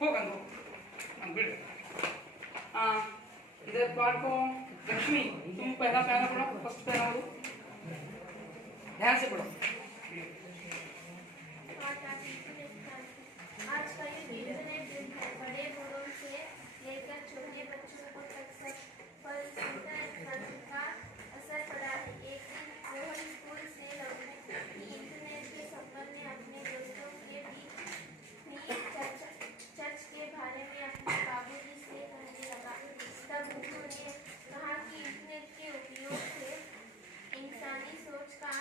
होगा इधर पाठ को लक्ष्मी तुम पहला पैरा पढ़ो, फर्स्ट पैरा पढ़ो, ध्यान से पढ़ो. आज का युग इंटरनेट युग है. बड़े बड़ों से लेकर छोटे बच्चों को तक सब पर इंटरनेट का असर पड़ा है. एक दिन रोहन स्कूल से लौटने इंटरनेट के सफर में अपने दोस्तों के बीच चर्च के बारे में अपने बाबूजी से कहने लगा. तब उन्होंने कहा कि इंटरनेट के उपयोग से इंसानी सोच का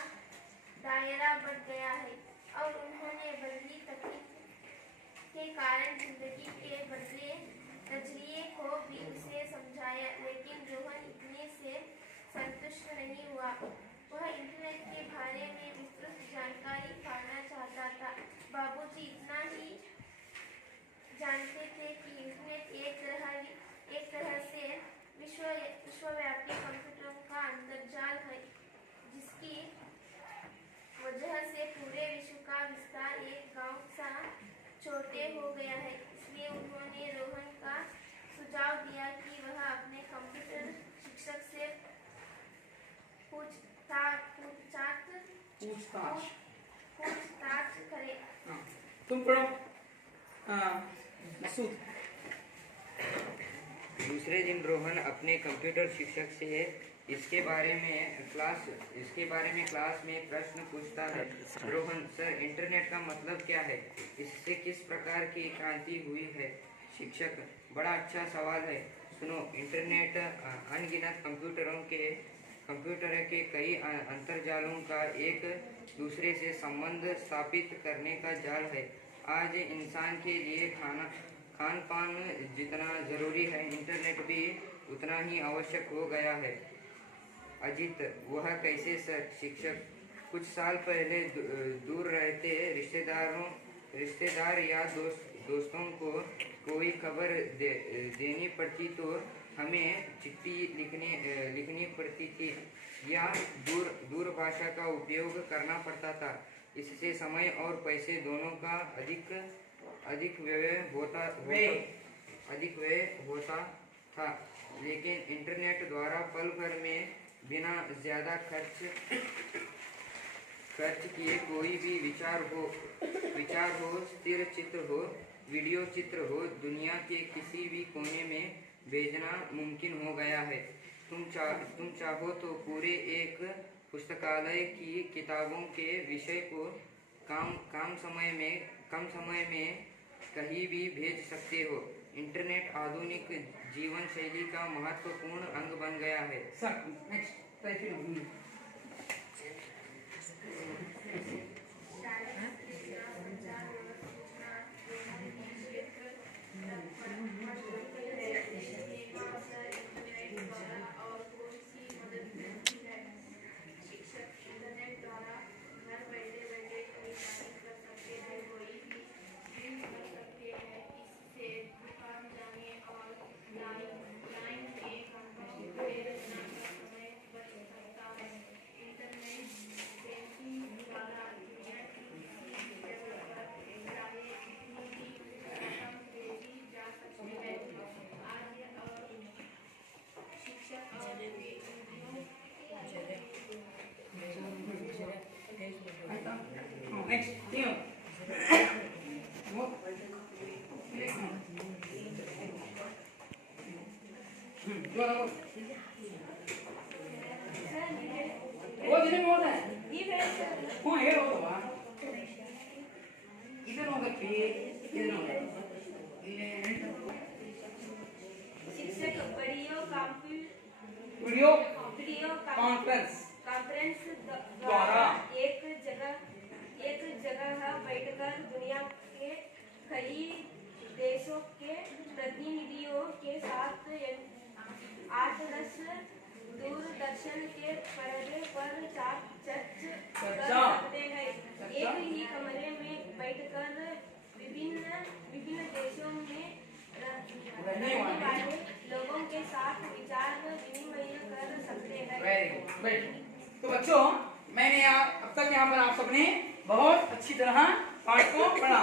दायरा बढ़ गया है और उन्होंने बदली तकनीक के कारण जिंदगी के बदले नजरिए को भी उसे समझाया. लेकिन रोहन इतने से संतुष्ट नहीं हुआ. वह इंटरनेट के बारे में विस्तृत जानकारी पाना चाहता था. बाबूजी इतना ही जानते थे कि इंटरनेट एक तरह से विश्वव्यापी कंप्यूटरों का अंतर्जाल है, जिसकी वजह से पूरे विश्व का विस्तार एक गांव सा छोटा पूछताछ। पूछताछ करें। हाँ, तुम पढ़ो। मसूद। दूसरे दिन रोहन अपने कंप्यूटर शिक्षक से इसके बारे में क्लास में प्रश्न पूछता है। रोहन, सर, इंटरनेट का मतलब क्या है? इससे किस प्रकार की क्रांति हुई है? शिक्षक, बड़ा अच्छा सवाल है। सुनो, इंटरनेट अनगिनत कंप्यूटर के कई अंतरजालों का एक दूसरे से संबंध स्थापित करने का जाल है। आज इंसान के लिए खान पान जितना जरूरी है, इंटरनेट भी उतना ही आवश्यक हो गया है। अजीत, वह कैसे सर? शिक्षक, कुछ साल पहले दूर रहते रिश्तेदार या दोस्तों को कोई खबर देनी पड़ती तो हमें चिट्ठी लिखनी पड़ती थी या दूरभाषा का उपयोग करना पड़ता था। इससे समय और पैसे दोनों का अधिक व्यय होता था। लेकिन इंटरनेट द्वारा पल भर में बिना ज्यादा खर्च किए कोई भी विचार हो, स्थिर चित्र हो, वीडियो चित्र हो, दुनिया के किसी भी कोने में भेजना मुमकिन हो गया है। तुम चाहो तो पूरे एक पुस्तकालय की किताबों के विषय को कम समय में कहीं भी भेज सकते हो। इंटरनेट आधुनिक जीवन शैली का महत्वपूर्ण अंग बन गया है। Sir, next. वीडियो कॉन्फ्रेंस द्वारा एक जगह बैठकर दुनिया के कई देशों के प्रतिनिधियों के साथ 8-10 दूरदर्शन के पर्दे पर चर्चा कर सकते हैं। एक ही कमरे में बैठकर विभिन्न देशों में रहने वाले लोगों के साथ विचार विनिमय कर सकते हैं। Very good. तो बच्चों, मैंने अब तक यहाँ पर आप सबने बहुत अच्छी तरह पाठ को पढ़ा।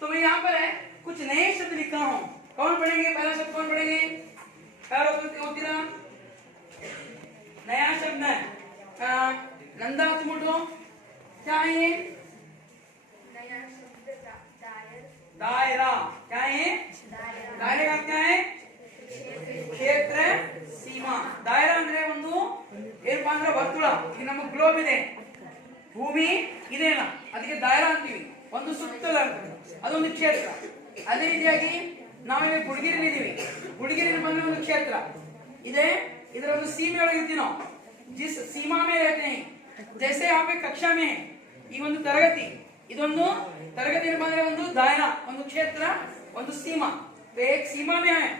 तो मैं यहाँ पर कुछ नए शब्द लिखा हूँ। कौन पढ़ेंगे? पहला शब्द कौन पढ़ेंगे? नया शब्द है। नंदा, तुम उठो। क्या है ये? नया शब्द दायरा। क्या है? दायरे का क्या है? ಕ್ಷೇತ್ರ ಸೀಮಾ. ದಾಯರಾ ಅಂದ್ರೆ ಒಂದು ಏನಪ್ಪಾ ಅಂದ್ರೆ ವರ್ತುಳ. ಈಗ ನಮ್ಮ ಗ್ಲೋಬ್ ಇದೆ, ಭೂಮಿ ಇದೆ ಅಲ್ಲ, ಅದಕ್ಕೆ ದಾಯರಾ ಅಂತೀವಿ. ಒಂದು ಸುತ್ತಲ ಅದೊಂದು ಕ್ಷೇತ್ರ. ಅದೇ ರೀತಿಯಾಗಿ ನಾವೀಗ ಗುಡ್ಗಿರಿಲಿ ಇದೀವಿ. ಗುಡ್ಗಿರಿ ಬಂದ್ರೆ ಒಂದು ಕ್ಷೇತ್ರ ಇದೆ, ಇದರ ಒಂದು ಸೀಮೆ ಒಳಗೆ ಇರ್ತೀವಿ ನಾವು. जिस सीमा में रहते हैं, जैसे यहाँ पे कक्षा में है, ಈ ಒಂದು ತರಗತಿ, ಇದೊಂದು ತರಗತಿ ಅಂದ್ರೆ ಒಂದು ದಾಯರಾ, ಒಂದು ಕ್ಷೇತ್ರ, ಒಂದು सीमा. तो एक सीमा में है.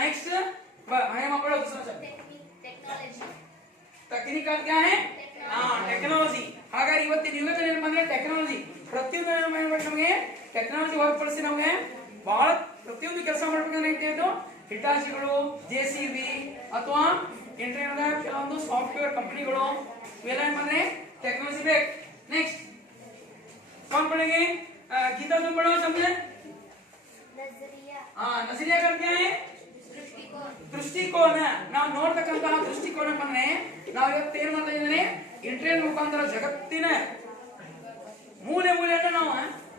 नेक्स्ट पढ़ो दूसरा शब्द. टेक्निकल क्या है? टेक्नोलॉजी. ಹಾಗಾದ್ರೆ ಇವತ್ತಿನ ಯುಗದಲ್ಲಿ ಏನು ಬಂದ್ರೆ ಟೆಕ್ನಾಲಜಿ. ಪ್ರತಿಯೊಂದು ಏನು ಮಾಡಬೇಕು ನಮಗೆ? ಟೆಕ್ನಾಲಜಿ ಹೊರತುಪಡಿಸಿ ನಮಗೆ ಬಹಳ ಪ್ರತಿಯೊಂದು ಕೆಲಸ ಮಾಡಬೇಕಂದ್ರೆ ಇದು ಹಿಟಾಚಿಗಳು, ಜೆಸಿಬಿ ಅಥವಾ ಇಂಟರ್ನೆಟ್ ಕೆಲವೊಂದು ಸಾಫ್ಟ್ವೇರ್ ಕಂಪನಿಗಳು ಇವೆಲ್ಲ ಏನು ಬಂದ್ರೆ टेक्नोलॉजी ಬೇಕು. नेक्स्ट कौन पढ़ेंगे? गीता तुम पढ़ो शब्द. नजरिया का क्या है? ದೃಷ್ಟಿಕೋನ. ನಾವು ನೋಡ್ತಕ್ಕಂತಹ ದೃಷ್ಟಿಕೋನ ಬಂದ್ರೆ ನಾವು ಇವತ್ತು ಏನ್ ಮಾಡ್ತಾ ಇದ್ದೇವೆ? ಇಂಟರ್ನೆಟ್ ಮುಖಾಂತರ ಜಗತ್ತಿನ ಮೂಲೆ ಮೂಲೆಯನ್ನು ನಾವು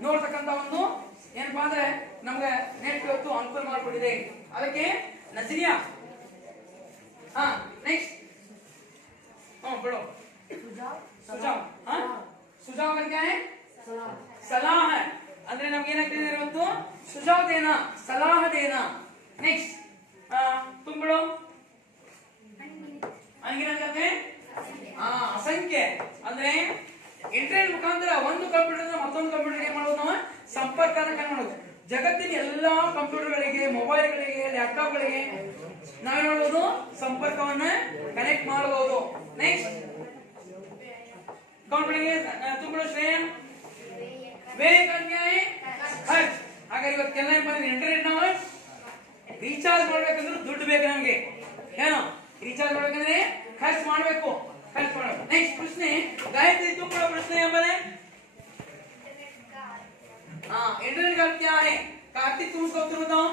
ನೋಡ್ತಕ್ಕಂತ ಒಂದು ಏನಪ್ಪಾ ಅಂದ್ರೆ ನಮ್ಗೆ ನೆಟ್ ಇವತ್ತು ಅನುಕೂಲ ಮಾಡಿಕೊಟ್ಟಿದೆ. ಅದಕ್ಕೆ नजरिया हाँ नेक्स्ट पढ़ो सुझाव हाँ सुझाव का क्या है सलाह है ಅಂದ್ರೆ ನಮಗೆ ಏನಾಗ್ತಿದೆ ಇವತ್ತು सुझाव देना सलाह देना नेक्स्ट तुम पढ़ो अनगिनत करते हैं हाँ असंख्य ಅಂದ್ರೆ ಇಂಟರ್ನೆಟ್ ಮುಖಾಂತರ ಒಂದು ಕಂಪ್ಯೂಟರ್ ಮತ್ತೊಂದು ಕಂಪ್ಯೂಟರ್ ಏನು ಮಾಡೋದು ನಾವು ಸಂಪರ್ಕನ ಕನೆಕ್ಟ್ ಮಾಡೋದು. ಜಗತ್ತಿನ ಎಲ್ಲಾ ಕಂಪ್ಯೂಟರ್ಗಳಿಗೆ ಮೊಬೈಲ್ಗಳಿಗೆ ಲ್ಯಾಪ್ಟಾಪ್ಗಳಿಗೆ ನಾವೇನ್ ಮಾಡಬಹುದು ಸಂಪರ್ಕವನ್ನ ಕನೆಕ್ಟ್ ಮಾಡಬಹುದು. ನೆಕ್ಸ್ಟ್ ಕಂಪ್ಯೂಟರ್ಗೆ ತುಂಬಾ ಶ್ರೇಯ ವೇಗ ಖರ್ಚು. ಹಾಗಾದ್ರೆ ಇವತ್ತೆಲ್ಲ ಏನಪ್ಪ ಅಂದ್ರೆ ಇಂಟರ್ನೆಟ್ ನಾವು ರೀಚಾರ್ಜ್ ಮಾಡ್ಬೇಕಂದ್ರೆ ದುಡ್ಡು ಬೇಕು ನಮ್ಗೆ. ಏನು ರೀಚಾರ್ಜ್ ಮಾಡ್ಬೇಕಂದ್ರೆ ಖರ್ಚು ಮಾಡ್ಬೇಕು. नेक्स्ट प्रश्न गायत्री तुम बड़ा प्रश्न है हमारे हाँ इंटरनेट का क्या है कार्तिक तुम उसका उत्तर बताओ.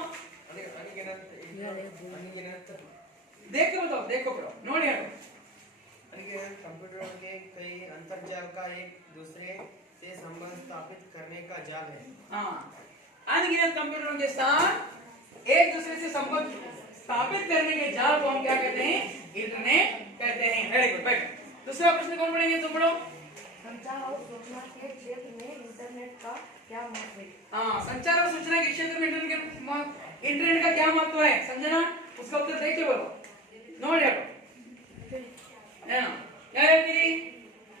देखो बड़ो नोट यार कंप्यूटर के कई अंतर्जाल का एक दूसरे से संबंध स्थापित करने का जाल है. हाँ अनगिनत कंप्यूटरों के साथ एक दूसरे से संबंध स्थापित करने के जाल को हम क्या कहते हैं इंटरनेट कहते हैं. वेरी गुड बैठ. दूसरा प्रश्न कौन पढ़ेंगे तुम पढ़ो. संचार और सूचना के क्षेत्र में इंटरनेट का क्या महत्व है. हाँ संचार और सूचना के क्षेत्र में इंटरनेट का क्या महत्व है समझना. उसका उत्तर देख के बोलो नोट यार है ना क्या है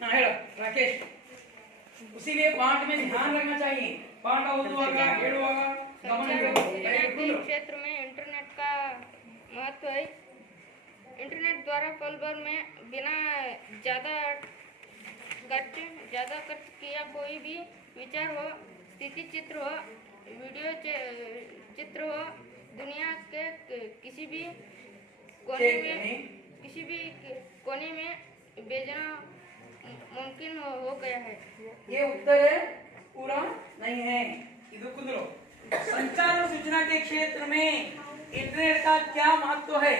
हाँ हेलो राकेश. उसीलिए पाठ में ध्यान रखना चाहिए. पाठ ओदुवागा हेಳುವಾಗ ಗಮನ ಇರಬೇಕು. क्षेत्र में इंटरनेट का महत्व है. इंटरनेट द्वारा पल भर में बिना ज़्यादा खर्च किया कोई भी विचार हो, स्थिति चित्र हो, वीडियो चित्र हो, दुनिया के किसी भी कोने में भेजना मुमकिन हो गया है. ये उत्तर है पूरा नहीं है. इधर कुदरो संचार और सूचना के क्षेत्र में इंटरनेट का क्या महत्व है.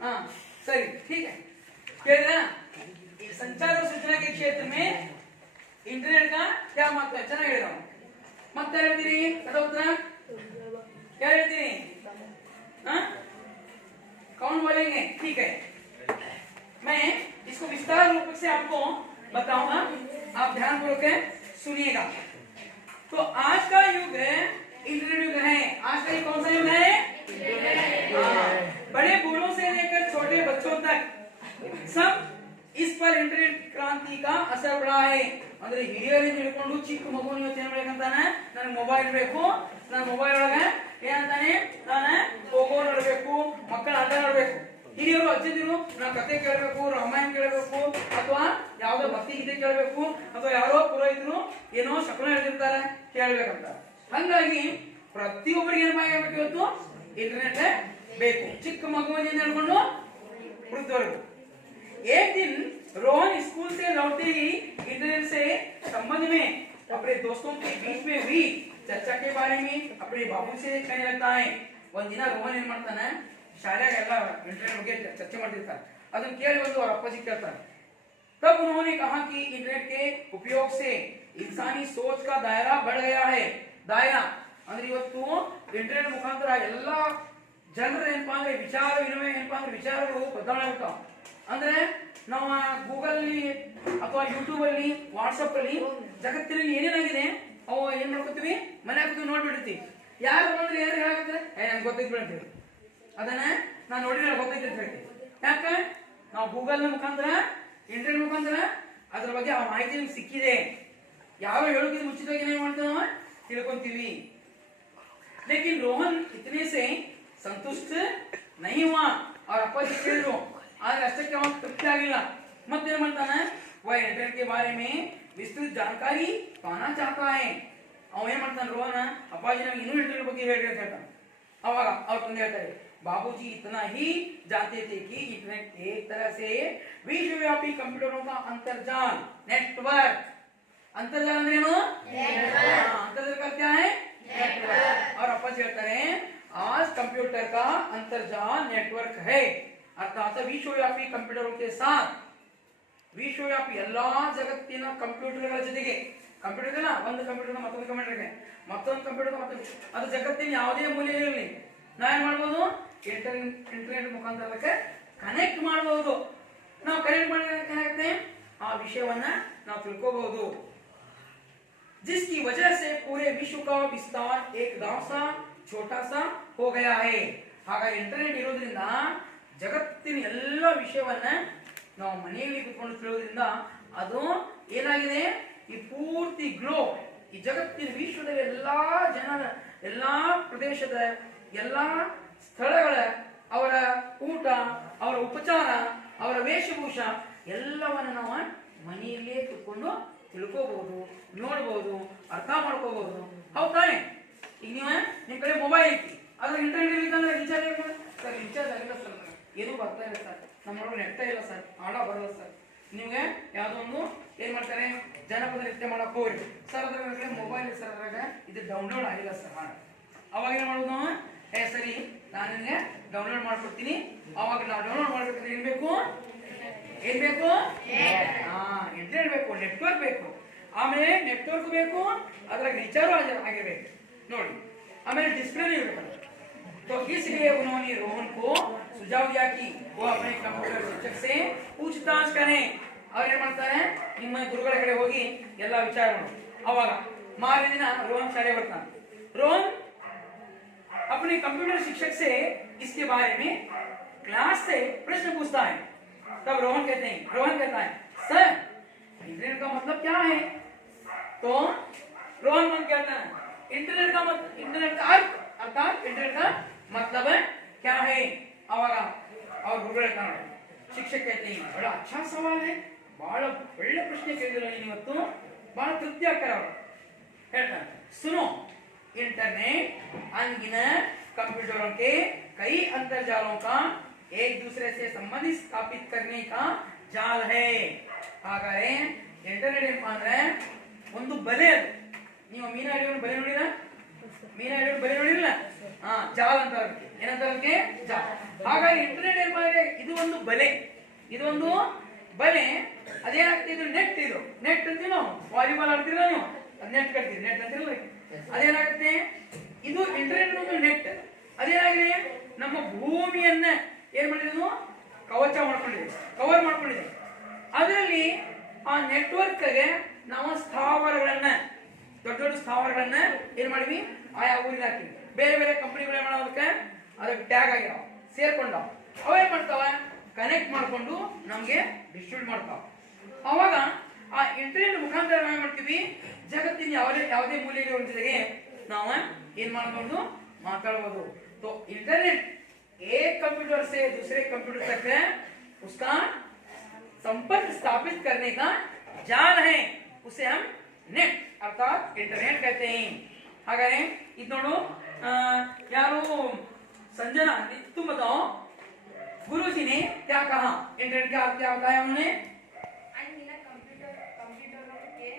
हाँ सही ठीक है कह रहे ना संचार और सूचना के क्षेत्र में इंटरनेट का क्या महत्व है. ಚೆನ್ನಾಗಿ ಹೇಳಿದ ಮತ್ತೆ ಹೇಳ್ತೀರಿ ಅದ ಉತ್ತರ क्या ಹೇಳ್ತೀರಿ हाँ कौन बोलेंगे. ठीक है मैं इसको विस्तार रूप से आपको बताऊंगा. आप ध्यानपूर्वक सुनिएगा. तो आज का युग इंटरनेट युग है. आज का कौन सा युग है बड़े बूढ़ों से लेकर छोटे बच्चों तक सब इस पर इंटरनेट क्रांति का असर पड़ा है. ಅಂದ್ರೆ ಹಿರಿಯರಿಂದ ಹಿಡ್ಕೊಂಡು ಚಿಕ್ಕ ಮಗುನ ಇವತ್ತು ಏನ್ ಮಾಡ್ಬೇಕಂತಾನೆ ನನಗೆ ಮೊಬೈಲ್ ಬೇಕು. ನನ್ನ ಮೊಬೈಲ್ ಒಳಗೆ ಏನಂತಾನೆ ನಾನು ಹೋಗೋ ನೋಡ್ಬೇಕು ಮಕ್ಕಳ ಆಟ ಆಡ್ಬೇಕು. ಹಿರಿಯರು ಅಜ್ಜಿದಿರು ನಾ ಕತೆ ಕೇಳಬೇಕು ರಾಮಾಯಣ ಕೇಳಬೇಕು ಅಥವಾ ಯಾವ್ದೋ ಭಕ್ತಿ ಗೀತೆ ಕೇಳಬೇಕು ಅಥವಾ ಯಾರೋ ಪುರೋಹಿತರು ಏನೋ ಶಕುನ ಹೇಳ್ತಿರ್ತಾರೆ ಕೇಳ್ಬೇಕಂತ. ಹಾಗಾಗಿ ಪ್ರತಿಯೊಬ್ಬರಿಗೆ ಏನ್ ಮಾಡಬೇಕು ಇವತ್ತು इंटरनेट ಬೇಕು. ಚಿಕ್ಕ ಮಗುವಿನಿಂದ ಹಿಡ್ಕೊಂಡು ವೃದ್ಧವರೆಗೂ. एक दिन रोहन स्कूल से लौटते ही इंटरनेट से संबंध में अपने दोस्तों के बीच में हुई चर्चा के बारे में अपने बाबू से कहने लगता है. ಒಂದ್ ದಿನ ರೋಹನ್ ಏನ್ ಮಾಡ್ತಾನೆ ಶಾಲೆಗೆಲ್ಲ ಇಂಟರ್ನೆಟ್ ಬಗ್ಗೆ ಚರ್ಚೆ ಮಾಡ್ತಿರ್ತಾರೆ. ಅದನ್ನ ಕೇಳಿ ಬಂದು ಅವ್ರ ಅಪ್ಪಾಜಿ ಕೇಳ್ತಾರೆ. तब उन्होंने कहा कि इंटरनेट के उपयोग से इंसानी सोच का दायरा बढ़ गया है. दायरा ಅಂದ್ರೆ ಇವತ್ತು ಇಂಟರ್ನೆಟ್ ಮುಖಾಂತರ ಎಲ್ಲ ಜನರ ಏನಪ್ಪಾ ಅಂದ್ರೆ ವಿಚಾರ ವಿನಿಮಯ ಏನಪ್ಪಾ ಅಂದ್ರೆ ವಿಚಾರಗಳು ಬದಲಾವಣೆ ಆಗ್ತಾವ. ಅಂದ್ರೆ ನಾವು ಗೂಗಲ್ ಅಲ್ಲಿ ಅಥವಾ ಯೂಟ್ಯೂಬ್ ಅಲ್ಲಿ ವಾಟ್ಸ್ಆಪ್ ಅಲ್ಲಿ ಜಗತ್ತಿನಲ್ಲಿ ಏನೇನಾಗಿದೆ ಅವು ಏನ್ ಮಾಡ್ಕೊತೀವಿ ಮನೆ ಹಾಕಿ ನೋಡ್ಬಿಡ್ತೀವಿ. ಯಾರು ಬಂದ್ರೆ ಯಾರು ಹೇಳಾಕತ್ತಾರೆ ನನ್ಗೆ ಗೊತ್ತೈತಿ ಬಿಡ್ತೀವಿ ಅದನ್ನ ನಾನು ನೋಡಿ ಗೊತ್ತೈತಿ ಅಂತ ಹೇಳ್ತೀವಿ. ಯಾಕೆ ನಾವು ಗೂಗಲ್ ಮುಖಾಂತರ ಇಂಟರ್ನೆಟ್ ಮುಖಾಂತರ ಅದ್ರ ಬಗ್ಗೆ ಆ ಮಾಹಿತಿ ಸಿಕ್ಕಿದೆ. ಯಾರು ಹೇಳೋಕ್ಕಿಂತ ಮುಂಚಿತವಾಗಿ ಏನೇನ್ ಮಾಡ್ತೀವಿ ನಾವು ತಿಳ್ಕೊಂತೀವಿ. लेकिन रोहन इतने से संतुष्ट नहीं हुआ और अप्पाजी ಕೇಳಿದ್ರು ಆದ್ರೆ ಅಷ್ಟಕ್ಕೆ ಅವನು ತೃಪ್ತಿ ಆಗಿಲ್ಲ. ಮತ್ತೇನ್ ಮಾಡ್ತಾನೆ वह इंटरनेट के बारे में विस्तृत जानकारी पाना चाहता है. ಅವ ಏನ್ ಮಾಡ್ತಾನೆ ರೋಹನ್ ಅಪ್ಪಾಜಿ ನಮಗೆ ಇನ್ನೂ ಇಂಟರ್ನೆಟ್ ಬಗ್ಗೆ ಹೇಳಿ ಅಂತ ಹೇಳ್ತಾನೆ. ಅವಾಗ ಅವ್ರು ತಂದೆ ಹೇಳ್ತಾರೆ बाबूजी इतना ही जानते थे कि इंटरनेट एक तरह से विश्वव्यापी कंप्यूटरों का अंतर्जाल नेटवर्क. अंतर्जाल अंद्रेनु अंतर्जाल का क्या है नेटवर्क. और अप्पाजी कहते हैं आज कंप्यूटर का अंतर्जाल नेटवर्क है. अर्थात विश्वव्यापी कंप्यूटरों के साथ ವಿಶ್ವವ್ಯಾಪಿ ಎಲ್ಲಾ ಜಗತ್ತಿನ ಕಂಪ್ಯೂಟರ್ಗಳ ಜೊತೆಗೆ ಕಂಪ್ಯೂಟರ್ ಇದೆಯಲ್ಲ, ಒಂದು ಕಂಪ್ಯೂಟರ್ ಮತ್ತೊಂದು ಕಂಪ್ಯೂಟರ್ಗೆ ಮತ್ತೊಂದು ಕಂಪ್ಯೂಟರ್ ಮತ್ತೊಂದು, ಅದು ಜಗತ್ತಿನ ಯಾವುದೇ ಮೂಲೆಯಲ್ಲಿ ನಾವೇನ್ ಮಾಡ್ಬೋದು, ಇಂಟರ್ನೆಟ್ ಮುಖಾಂತರ ಅದಕ್ಕೆ ಕನೆಕ್ಟ್ ಮಾಡಬಹುದು. ನಾವು ಕನೆಕ್ಟ್ ಮಾಡಿದ್ರೆ ಏನಾಗುತ್ತೆ, ಆ ವಿಷಯವನ್ನ ನಾವು ತಿಳ್ಕೋಬಹುದು. जिसकी वजह से पूरे विश्व का विस्तार एकदम सा छोटा सा हो गया है. ಹಾಗಾಗಿ ಇಂಟರ್ನೆಟ್ ಇರೋದ್ರಿಂದ ಜಗತ್ತಿನ ಎಲ್ಲ ವಿಷಯವನ್ನ ನಾವು ಮನೆಯಲ್ಲಿ ಕೂತ್ಕೊಂಡು ತಿಳಿಯೋದ್ರಿಂದ ಅದು ಏನಾಗಿದೆ, ಈ ಪೂರ್ತಿ ಗ್ಲೋಬ್, ಈ ಜಗತ್ತಿನ ವಿಶ್ವದ ಎಲ್ಲಾ ಜನರ, ಎಲ್ಲಾ ಪ್ರದೇಶದ, ಎಲ್ಲಾ ಸ್ಥಳಗಳ, ಅವರ ಊಟ, ಅವರ ಉಪಚಾರ, ಅವರ ವೇಷಭೂಷ ಎಲ್ಲವನ್ನ ನಾವು ಮನೆಯಲ್ಲೇ ಕೂತ್ಕೊಂಡು ತಿಳ್ಕೋಬಹುದು, ನೋಡ್ಬೋದು, ಅರ್ಥ ಮಾಡ್ಕೋಬಹುದು. ಹೌದು ತಾನೆ? ಈಗ ನೀವು ನಿಮ್ ಕಡೆ ಮೊಬೈಲ್ ಐತಿ, ಅದ್ರ ಇಂಟರ್ನೆಟ್ ಇರ್ಲಿಕ್ಕಂದ್ರೆ ರೀಚಾರ್ಜ್ ಸರ್, ರೀಚಾರ್ಜ್ ಆಗಿಲ್ಲ ಸರ್, ಏನೂ ಬರ್ತಾ ಇಲ್ಲ ಸರ್, ನಮ್ಮೊಳಗೆ ನೆಟ್ಟ ಇಲ್ಲ ಸರ್, ಆಡ ಬರಲ್ಲ ಸರ್. ನಿಮ್ಗೆ ಯಾವ್ದೋ ಒಂದು ಏನ್ ಮಾಡ್ತಾರೆ, ಜನಪದ ನೃತ್ಯ ಮಾಡಕ್ ಹೋಗ್ರಿ ಸರ್, ಅದ್ರ ಮೊಬೈಲ್ ಸರ್, ಅದ್ರಾಗ ಇದು ಡೌನ್ಲೋಡ್ ಆಗಿಲ್ಲ ಸರ್ ಹಾಡು. ಅವಾಗ ಏನ್ ಮಾಡೋದು ನಾವು, ಸರಿ ನಾನು ನಿನ್ಗೆ ಡೌನ್ಲೋಡ್ ಮಾಡ್ಕೊಡ್ತೀನಿ. ಅವಾಗ ನಾವು ಡೌನ್ಲೋಡ್ ಮಾಡ್ಬೇಕಂದ್ರೆ ಏನ್ ಬೇಕು, ಇಂಟರ್ನೆಟ್ ಬೇಕು, ನೆಟ್ವರ್ಕ್ ಬೇಕು, ಆಮೇಲೆ ನೆಟ್ವರ್ಕ್ ಬೇಕು, ಅದ್ರಾಗ ರೀಚಾರ್ಜ್ ಆಗಿರ್ಬೇಕು ನೋಡಿ, ಆಮೇಲೆ ಡಿಸ್ಪ್ಲೇ ಇರಬೇಕು. तो इसलिए उन्होंने रोहन को सुझाव दिया कि वो अपने कंप्यूटर शिक्षक से पूछताछ करें. ಅವ್ರು ಏನ್ ಮಾಡ್ತಾರೆ, ನಿಮ್ಮ ಗುರುಗಳ ಕಡೆ ಹೋಗಿ ಎಲ್ಲ ವಿಚಾರ ಮಾಡು. ಅವಾಗ ಮಾರನೇ ದಿನ ರೋಹನ್ ಶಾಲೆ ಬರ್ತಾನೆ. रोहन अपने कंप्यूटर शिक्षक से इसके बारे में क्लास से प्रश्न पूछता है. तब रोहन कहता है सर इंटरनेट का मतलब क्या है? तो रोहन कहता है इंटरनेट का अर्थ, अर्थात इंटरनेट का मतलब क्या है? और शिक्षक कहते हैं बड़ा अच्छा सवाल है, बड़ा ಒಳ್ಳೆ ಪ್ರಶ್ನೆ ಕೇಳಿದ್ರು ನೀನು ಇವತ್ತು, ಬಹಳ ತೃಪ್ತಿ ಆಗ್ತಾರೆ ಅವರು. ಹೇಳ್ತಾರೆ सुनो, इंटरनेट अनगिनत कंप्यूटरों के कई अंतरजालों का एक दूसरे से संबंध स्थापित करने का जाल है. ಹಾಗಾದ್ರೆ ಇಂಟರ್ನೆಟ್ ಏನಪ್ಪಾ ಅಂದ್ರೆ ಒಂದು ಬಲೆ. ಅದು ನೀವು ಮೀನಾ ಹಿಡಿಯೋಣ ಬಲೆ ನೋಡಿರ? ಮೀನಾ ಹಿಡಿಯೋಣ ಬಲೆ ನೋಡಿರಲ್ಲ? ಜಾಲ್ ಅಂತ ಏನಂತ ಜಾಲ. ಹಾಗಾಗಿ ಇಂಟರ್ನೆಟ್ ಏನಪ್ಪಾ ಅಂದ್ರೆ ಇದು ಒಂದು ಬಲೆ, ಇದೊಂದು ಬಲೆ. ಅದೇನಾಗ್ತದೆ, ಇದು ನೆಟ್, ಇದು ನೆಟ್ ಅಂತೀವಿ ನಾವು. ವಾಲಿಬಾಲ್ ಆಡ್ತಿರಲ್ಲ ನೀವು, ಅದು ನೆಟ್ ಕಟ್ತೀರಿ, ನೆಟ್ ಅಂತಿರಲ್ಲ. ಅದೇನಾಗುತ್ತೆ, ಇದು ಇಂಟರ್ನೆಟ್ ಒಂದು ನೆಟ್. ಅದೇನಾಗಿದೆ, ನಮ್ಮ ಭೂಮಿಯನ್ನ ಏನ್ ಮಾಡಿದ್ರು, ಕವರ್ ಮಾಡ್ಕೊಂಡಿದೆ. ಅದರಲ್ಲಿ ಆ ನೆಟ್ವರ್ಕ್ ಗೆ ನಾವು ಸ್ಥಾವರಗಳನ್ನ, ದೊಡ್ಡ ದೊಡ್ಡ ಸ್ಥಾವರಗಳನ್ನ ಏನ್ ಮಾಡಿವಿ, ಆಯಾ ಊರಿಗೆ ಹಾಕಿವಿ. ಬೇರೆ ಬೇರೆ ಕಂಪನಿಗಳು ಏನ್ ಮಾಡೋದಕ್ಕೆ ಅದಕ್ಕೆ ಟ್ಯಾಗ್ ಆಗ್ಯಾವ, ಸೇರ್ಕೊಂಡಾವ. ಅವೇನ್ ಮಾಡ್ತಾವ, ಕನೆಕ್ಟ್ ಮಾಡ್ಕೊಂಡು ನಮ್ಗೆ ಡಿಸ್ಟ್ರಿಬ್ಯೂಟ್ ಮಾಡ್ತಾವ. ಅವಾಗ ಆ ಇಂಟರ್ನೆಟ್ ಮುಖಾಂತರ ನಾವೇನ್ ಮಾಡ್ತೀವಿ, ಜಗತ್ತಿನ ಯಾವುದೇ ಮೂಲೆಯ ಜೊತೆಗೆ ನಾವು ಏನ್ ಮಾಡಬಹುದು, ಮಾತಾಡಬಹುದು. तो इंटरनेट एक कंप्यूटर से दूसरे कंप्यूटर तक उसका संपर्क स्थापित करने का जाल है, उसे हम नेट अर्थात इंटरनेट कहते हैं. हागारे ಇದು ನೋಡು, ಯಾರು संजना, तुम बताओ गुरुजी ने क्या कहा, इंटरनेट का क्या बताया उन्होंने? अनगिनत कंप्यूटरों के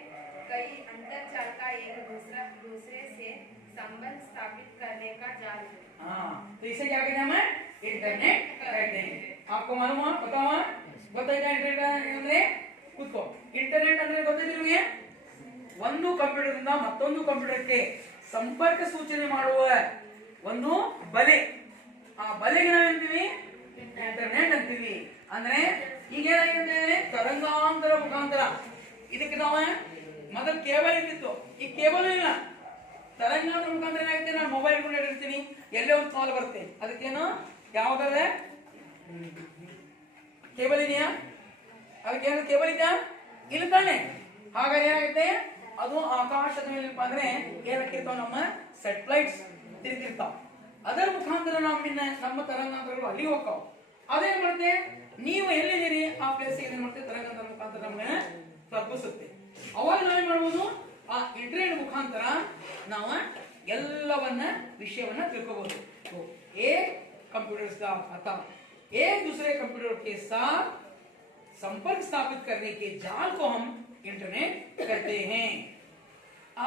कई अंतरजाल का एक दूसरे से संबंध स्थापित करने का जाल है. हाँ, तो इसे क्या कहते हैं, हमें इंटरनेट कहते हैं. आपको मालूम है, बताओ ಗೊತ್ತಾಯ್ತಾ ಇಂಟರ್ನೆಟ್ ಅಂದ್ರೆ? ಕೂತ್ಕೋ. ಇಂಟರ್ನೆಟ್ ಅಂದ್ರೆ ಗೊತ್ತಿದೆ ನಿಮಗೆ, ಒಂದು ಕಂಪ್ಯೂಟರ್ ಇಂದ ಮತ್ತೊಂದು ಕಂಪ್ಯೂಟರ್ಗೆ ಸಂಪರ್ಕ ಸೂಚನೆ ಮಾಡುವ ಒಂದು ಬಲೆ. ಆ ಬಲೆಗೆ ನಾವೇಂತೀವಿ, ಇಂಟರ್ನೆಟ್ ಅಂತೀವಿ. ಅಂದ್ರೆ ಈಗ ಏನಾಗಿದೆ, ತರಂಗಾಂತರ ಮುಖಾಂತರ. ಇದಕ್ಕೆ ನಾವು ಮೊದಲು ಕೇಬಲ್ ಇರ್ತಿತ್ತು, ಈಗ ಕೇಬಲ್ ಇಲ್ಲ. ತರಂಗಾಂತರ ಮುಖಾಂತರ ಏನಾಗುತ್ತೆ, ನಾನು ಮೊಬೈಲ್ ಕೊಂಡಿರ್ತೀನಿ, ಎಲ್ಲೇ ಒಂದು ಕಾಲ್ ಬರುತ್ತೆ, ಅದಕ್ಕೇನು ಯಾವ್ದಾದ್ರೆ ಕೇಬಲ್ ಇದೆಯಾ? ಅದಕ್ಕೇನು ಕೇಬಲ್ ಇದೆಯಾ? ಇಲ್ಲ ತಾನೆ. ಹಾಗಾದ್ರೆ ಏನಾಗುತ್ತೆ, ಅದು ಆಕಾಶದ ಮೇಲೆ ಅಂದ್ರೆ ಏನಕ್ಕಿರ್ತಾವ, ನಮ್ಮ ಸೆಟಲೈಟ್ಸ್ ತಿರುಗಿರ್ತಾವ. ಅದರ ಮುಖಾಂತರ ನಮ್ಮ ತರಂಗಾಂತರಗಳು ಅಲ್ಲಿ ಹೋಗ್ತಾವ. ಅದೇನ್ ಮಾಡುತ್ತೆ, ನೀವು ಎಲ್ಲಿದ್ದೀರಿ ಆ ಪ್ಲೇಸ್ ಏನ್ ಮಾಡುತ್ತೆ, ತರಂಗಾಂತರ ಮುಖಾಂತರ ನಮ್ಗೆ ತಲುಪಿಸುತ್ತೆ. ಅವಾಗ ನಾವೇನ್ ಮಾಡ್ಬೋದು, ಆ ಇಂಟರ್ನೆಟ್ ಮುಖಾಂತರ ನಾವು ಎಲ್ಲವನ್ನ ವಿಷಯವನ್ನ ತಿಳ್ಕೋಬಹುದು. एक कंप्यूटर का अर्थात एक दूसरे कंप्यूटर के साथ संपर्क स्थापित करने के जाल को हम इंटरनेट कहते हैं.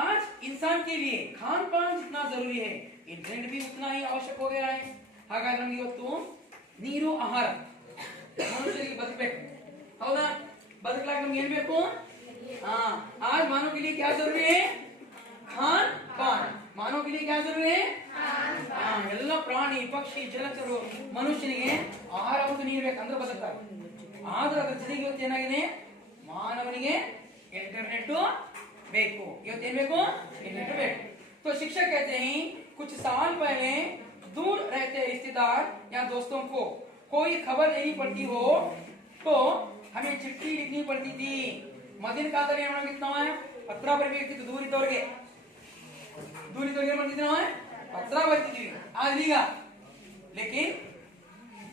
आज इंसान के लिए खान पान जितना जरूरी है, इंटरनेट भी उतना ही आवश्यक हो गया है. ಹಾಗಾದ್ರೆ ನಮಗೆ ಇವತ್ತು ನೀರು, ಆಹಾರ, ಮನುಷ್ಯರಿಗೆ ಬದುಕಬೇಕು, ಹೌದಾ? बदकलाक नಮ್ಗೆ ಏನು ಬೇಕು आज मानव के लिए क्या जरूरी है खान पान मानव के लिए क्या जरूरी है ಎಲ್ಲ ಪ್ರಾಣಿ ಪಕ್ಷಿ ಜಲಚರು ಮನುಷ್ಯನಿಗೆ ಆಹಾರವನ್ನು ನೀಡಬೇಕಂದ್ರೆ ಬದುಕ್ತಾರೆ ಆದ್ರೆ ಅದರ ಜೊತೆಗೆ ಇವತ್ತು ಏನಾಗಿದೆ ಮಾನವನಿಗೆ इंटरनेट ಬೇಕು ಇವತ್ತು ಏನು ಬೇಕು इंटरनेट ಬೇಕು तो शिक्षक कहते हैं कुछ साल पहले दूर रहते रिश्तेदार या दोस्तों को कोई खबर नहीं पड़ती हो तो हमें चिट्ठी लिखनी पड़ती थी ಮೊದಲಿನ ಕಾಲದಲ್ಲಿ ಏನು ಮಾಡ್ತಿದ್ವಿ ನಾವು ಪತ್ರ ಬರಬೇಕಿತ್ತು ದೂರಿದವರಿಗೆ ಏನು ಮಾಡ್ತಿದ್ವಿ ನಾವು पत्र बरती आज लेकिन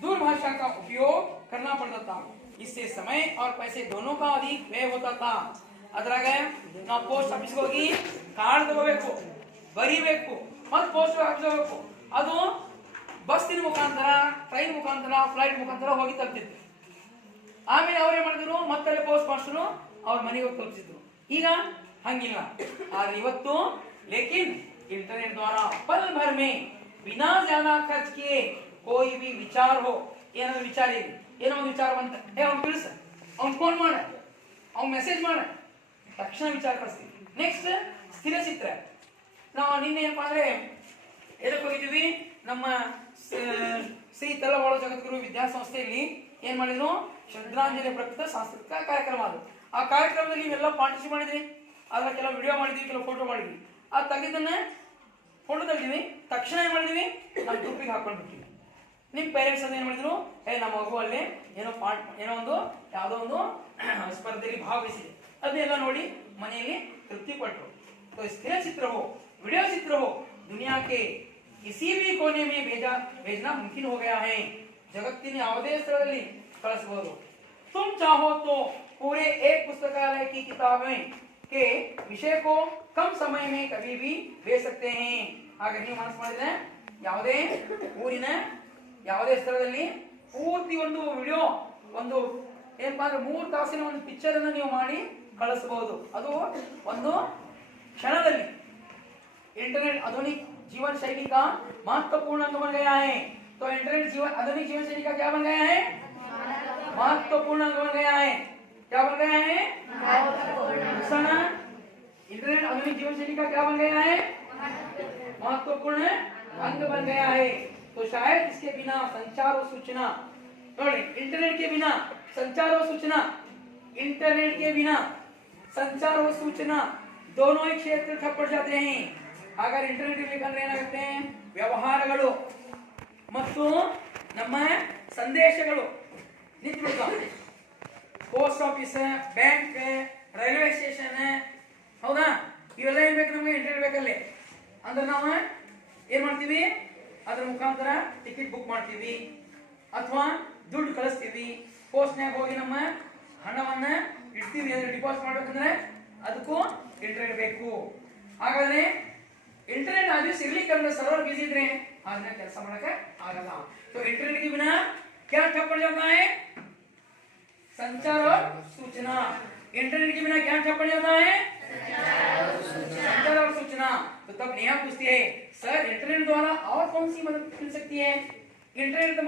दूरभाषा का उपयोग करना पड़ता था इससे समय और पैसे दोनों का अधिक व्यय होता था अद्राग ನಾವು ಪೋಸ್ಟ್ ಆಫೀಸ್ ಹೋಗಿ ಕಾರ್ಡ್ ತಗೋಬೇಕು ಬರಿಬೇಕು ಮತ್ತೆ ಪೋಸ್ಟ್ ಆಫೀಸ್ ಹೋಗಬೇಕು ಅದು ಬಸ್ಸಿನ ಮುಖಾಂತರ ಟ್ರೈನ್ ಮುಖಾಂತರ ಫ್ಲೈಟ್ ಮುಖಾಂತರ ಹೋಗಿ ತಲುಪ್ತಿತ್ತು ಆಮೇಲೆ ಅವ್ರು ಏನು ಮಾಡಿದ್ರು ಮತ್ತೆ ಪೋಸ್ಟ್ ಮಾಸ್ಟರ್ ಅವ್ರ ಮನೆಗೆ ಹೋಗಿ ತಲುಪಿಸಿದ್ರು ಈಗ ಹಂಗಿಲ್ಲ ಆದ್ರೆ ಇವತ್ತು लेकिन इंटरनेट द्वारा पल भर में बिना ज्यादा खर्च किए कोई भी विचार हो ಏನಾದ್ರು ವಿಚಾರ ಇದೆ ಏನೋ ಒಂದು ವಿಚಾರ ಬಂತ ಅವ್ನು ತಿಳಿಸ ಅವ್ನು ಫೋನ್ ಮಾಡ ಅವ್ನು ಮೆಸೇಜ್ ಮಾಡ ತಕ್ಷಣ ವಿಚಾರ ಕಳಿಸ್ತೀವಿ ನೆಕ್ಸ್ಟ್ ಸ್ಥಿರ ಚಿತ್ರ ನಾವು ನಿನ್ನೆ ಏನಪ್ಪಾ ಅಂದ್ರೆ ಎದಕ್ಕೆ ಹೋಗಿದ್ವಿ ನಮ್ಮ ಶ್ರೀ ತಲವಾಳ ಜಗದ್ಗುರು ವಿದ್ಯಾಸಂಸ್ಥೆಯಲ್ಲಿ ಏನ್ ಮಾಡಿದ್ರು ಶ್ರದ್ಧಾಂಜಲಿ ಪ್ರಕೃತ ಸಾಂಸ್ಕೃತಿಕ ಕಾರ್ಯಕ್ರಮ ಅದು ಆ ಕಾರ್ಯಕ್ರಮದಲ್ಲಿ ನೀವೆಲ್ಲ ಪಾರ್ಟಿಸಿಪೇಟ್ ಮಾಡಿದ್ರಿ ಅದ್ರ ಕೆಲವು ವಿಡಿಯೋ ಮಾಡಿದ್ವಿ ಕೆಲವು ಫೋಟೋ ಮಾಡಿದ್ವಿ ಆ ತೆಗೆದನ್ನ ಫೋಟೋ ತೆಗೆದಿವಿ ತಕ್ಷಣ ಏನ್ ಮಾಡಿದ್ವಿ ನಮ್ಮ ಗ್ರೂಪಿಗೆ ಹಾಕೊಂಡ್ಬಿಟ್ಟಿವಿ ನಿಮ್ಮ ಪೇರೆಂಟ್ಸ್ ಅನ್ನ ಏನ್ ಮಾಡಿದ್ರು ನಮ್ಮ ಮಗು ಅಲ್ಲಿ ಏನೋ ಒಂದು ಯಾವುದೋ ಒಂದು ಸ್ಪರ್ಧೆಯಲ್ಲಿ ಭಾಗವಹಿಸಿದೆ ಅದನ್ನೆಲ್ಲ ನೋಡಿ ಮನೆಯಲ್ಲಿ ತೃಪ್ತಿ ಪಟ್ಟರು तो स्थिर चित्र हो वीडियो चित्र हो दुनिया के किसी भी कोने में भेजना मुमकिन हो गया है जगತ್ತಿನ ಯಾವುದೇ ಸ್ಥಳದಲ್ಲಿ ಕಳಿಸಬಹುದು तुम चाहो तो पूरे एक पुस्तकालय की किताबें के विषय को कम समय में कभी भी भेज सकते हैं ಹಾಗೆ ನೀವು ಮನಸ್ಸು ಮಾಡಿದ್ರೆ ಯಾವುದೇ ಊರಿನ ಯಾವುದೇ ಸ್ಥಳದಲ್ಲಿ ಪೂರ್ತಿ ಒಂದು ವಿಡಿಯೋ ಒಂದು ಏನಪ್ಪಾ ಅಂದ್ರೆ 3 ತಾಸಿನ ಒಂದು ಪಿಕ್ಚರ್ ಅನ್ನು ನೀವು ಮಾಡಿ ಕಳಿಸಬಹುದು ಅದು ಒಂದು क्षणದಲ್ಲಿ इंटरनेट आधुनिक जीवन शैली का महत्वपूर्ण अंग बन गया है तो इंटरनेट आधुनिक जीवन शैली का क्या बन गया है महत्वपूर्ण अंग बन गया है क्या बन गया है इंटरनेट आधुनिक जीवन शैली का क्या बन गया है महत्वपूर्ण अंग बन गया है तो शायद इसके बिना संचार और सूचना इंटरनेट के बिना संचार और सूचना इंटरनेट के बिना संचार और सूचना दोनों ही क्षेत्र ठप पड़ जाते हैं अगर इंटरनेट ಇರಲಿಕ್ಕಂದ್ರೆ ಏನಾಗುತ್ತೆ ವ್ಯವಹಾರಗಳು ಮತ್ತು ನಮ್ಮ ಸಂದೇಶಗಳು ನಿಂತುಬಿಡ್ತಾವೆ post office bank railway station ಹೌದಾ ಇವೆಲ್ಲ ಏನ್ ಬೇಕು ನಮಗೆ ಇಂಟರ್ನೆಟ್ ಬೇಕಲ್ಲಿ ಅಂದ್ರೆ ನಾವು ಏನ್ ಮಾಡ್ತೀವಿ ಅದರ ಮುಖಾಂತರ ಟಿಕೆಟ್ ಬುಕ್ ಮಾಡ್ತೀವಿ ಅಥವಾ ದುಡ್ಡು ಕಳಿಸ್ತೀವಿ ಪೋಸ್ಟ್ನ್ಯಾಗ ಹೋಗಿ ನಮ್ಮ ಹಣವನ್ನ ಇಡ್ತೀವಿ ಅಂದ್ರೆ ಡಿಪಾಸಿಟ್ ಮಾಡ್ಬೇಕಂದ್ರೆ ಅದಕ್ಕೂ इंटरनेट ಬೇಕು ಹಾಗಾದ್ರೆ इंटरनेट आज सिर्लिक करने सर्वर बिजी इतने आज ना कैसा बना कर आगला तो इंटरनेट के बिना क्या ठप पड़ जाता है संचार और सूचना इंटरनेट के बिना क्या ठप पड़ जाता है संचार और सूचना तो तब नेहा पूछती है सर इंटरनेट द्वारा और कौन सी मदद मिल सकती है इंटरनेट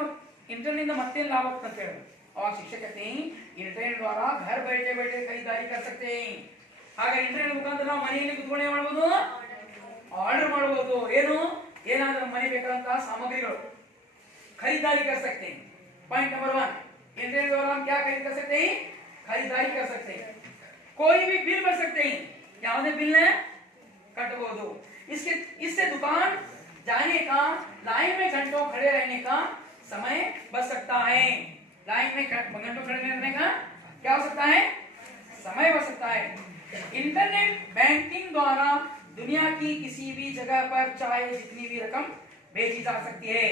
ಮತ್ತೆ लाभ ಅಂತ ಹೇಳಿದ್ರು और शिक्षक कहते हैं इंटरनेट द्वारा घर बैठे बैठे खरीदारी कर सकते हैं ಹಾಗೆ ಇಂಟರ್ನೆಟ್ ಮುಖಾಂತರ ನಾವು ಮನೆಯಲ್ಲಿ ಕೂತ್ಕೊಂಡು ಏನು ಮಾಡಬಹುದು ಆರ್ಡರ್ ಮಾಡಬಹುದು ಏನಾದರೂ ಮನೆ ಬೇಕಾದಂತ ಸಾಮಗ್ರಿಗಳು खरीदारी कर सकते हैं पॉइंट नंबर 1 इंटरनेट द्वारा हम क्या खरीद कर सकते हैं खरीदारी कर सकते हैं कोई भी बिल भर सकते हैं ಯಾವುದೇ बिल कटಬಹುದು इससे दुकान जाने का लाइन में घंटों खड़े रहने का समय बच सकता है लाइन में घंटों खड़े रहने का क्या हो सकता है समय बच सकता है इंटरनेट बैंकिंग द्वारा दुनिया की किसी भी जगह पर चाहे जितनी भी रकम भेजी जा सकती है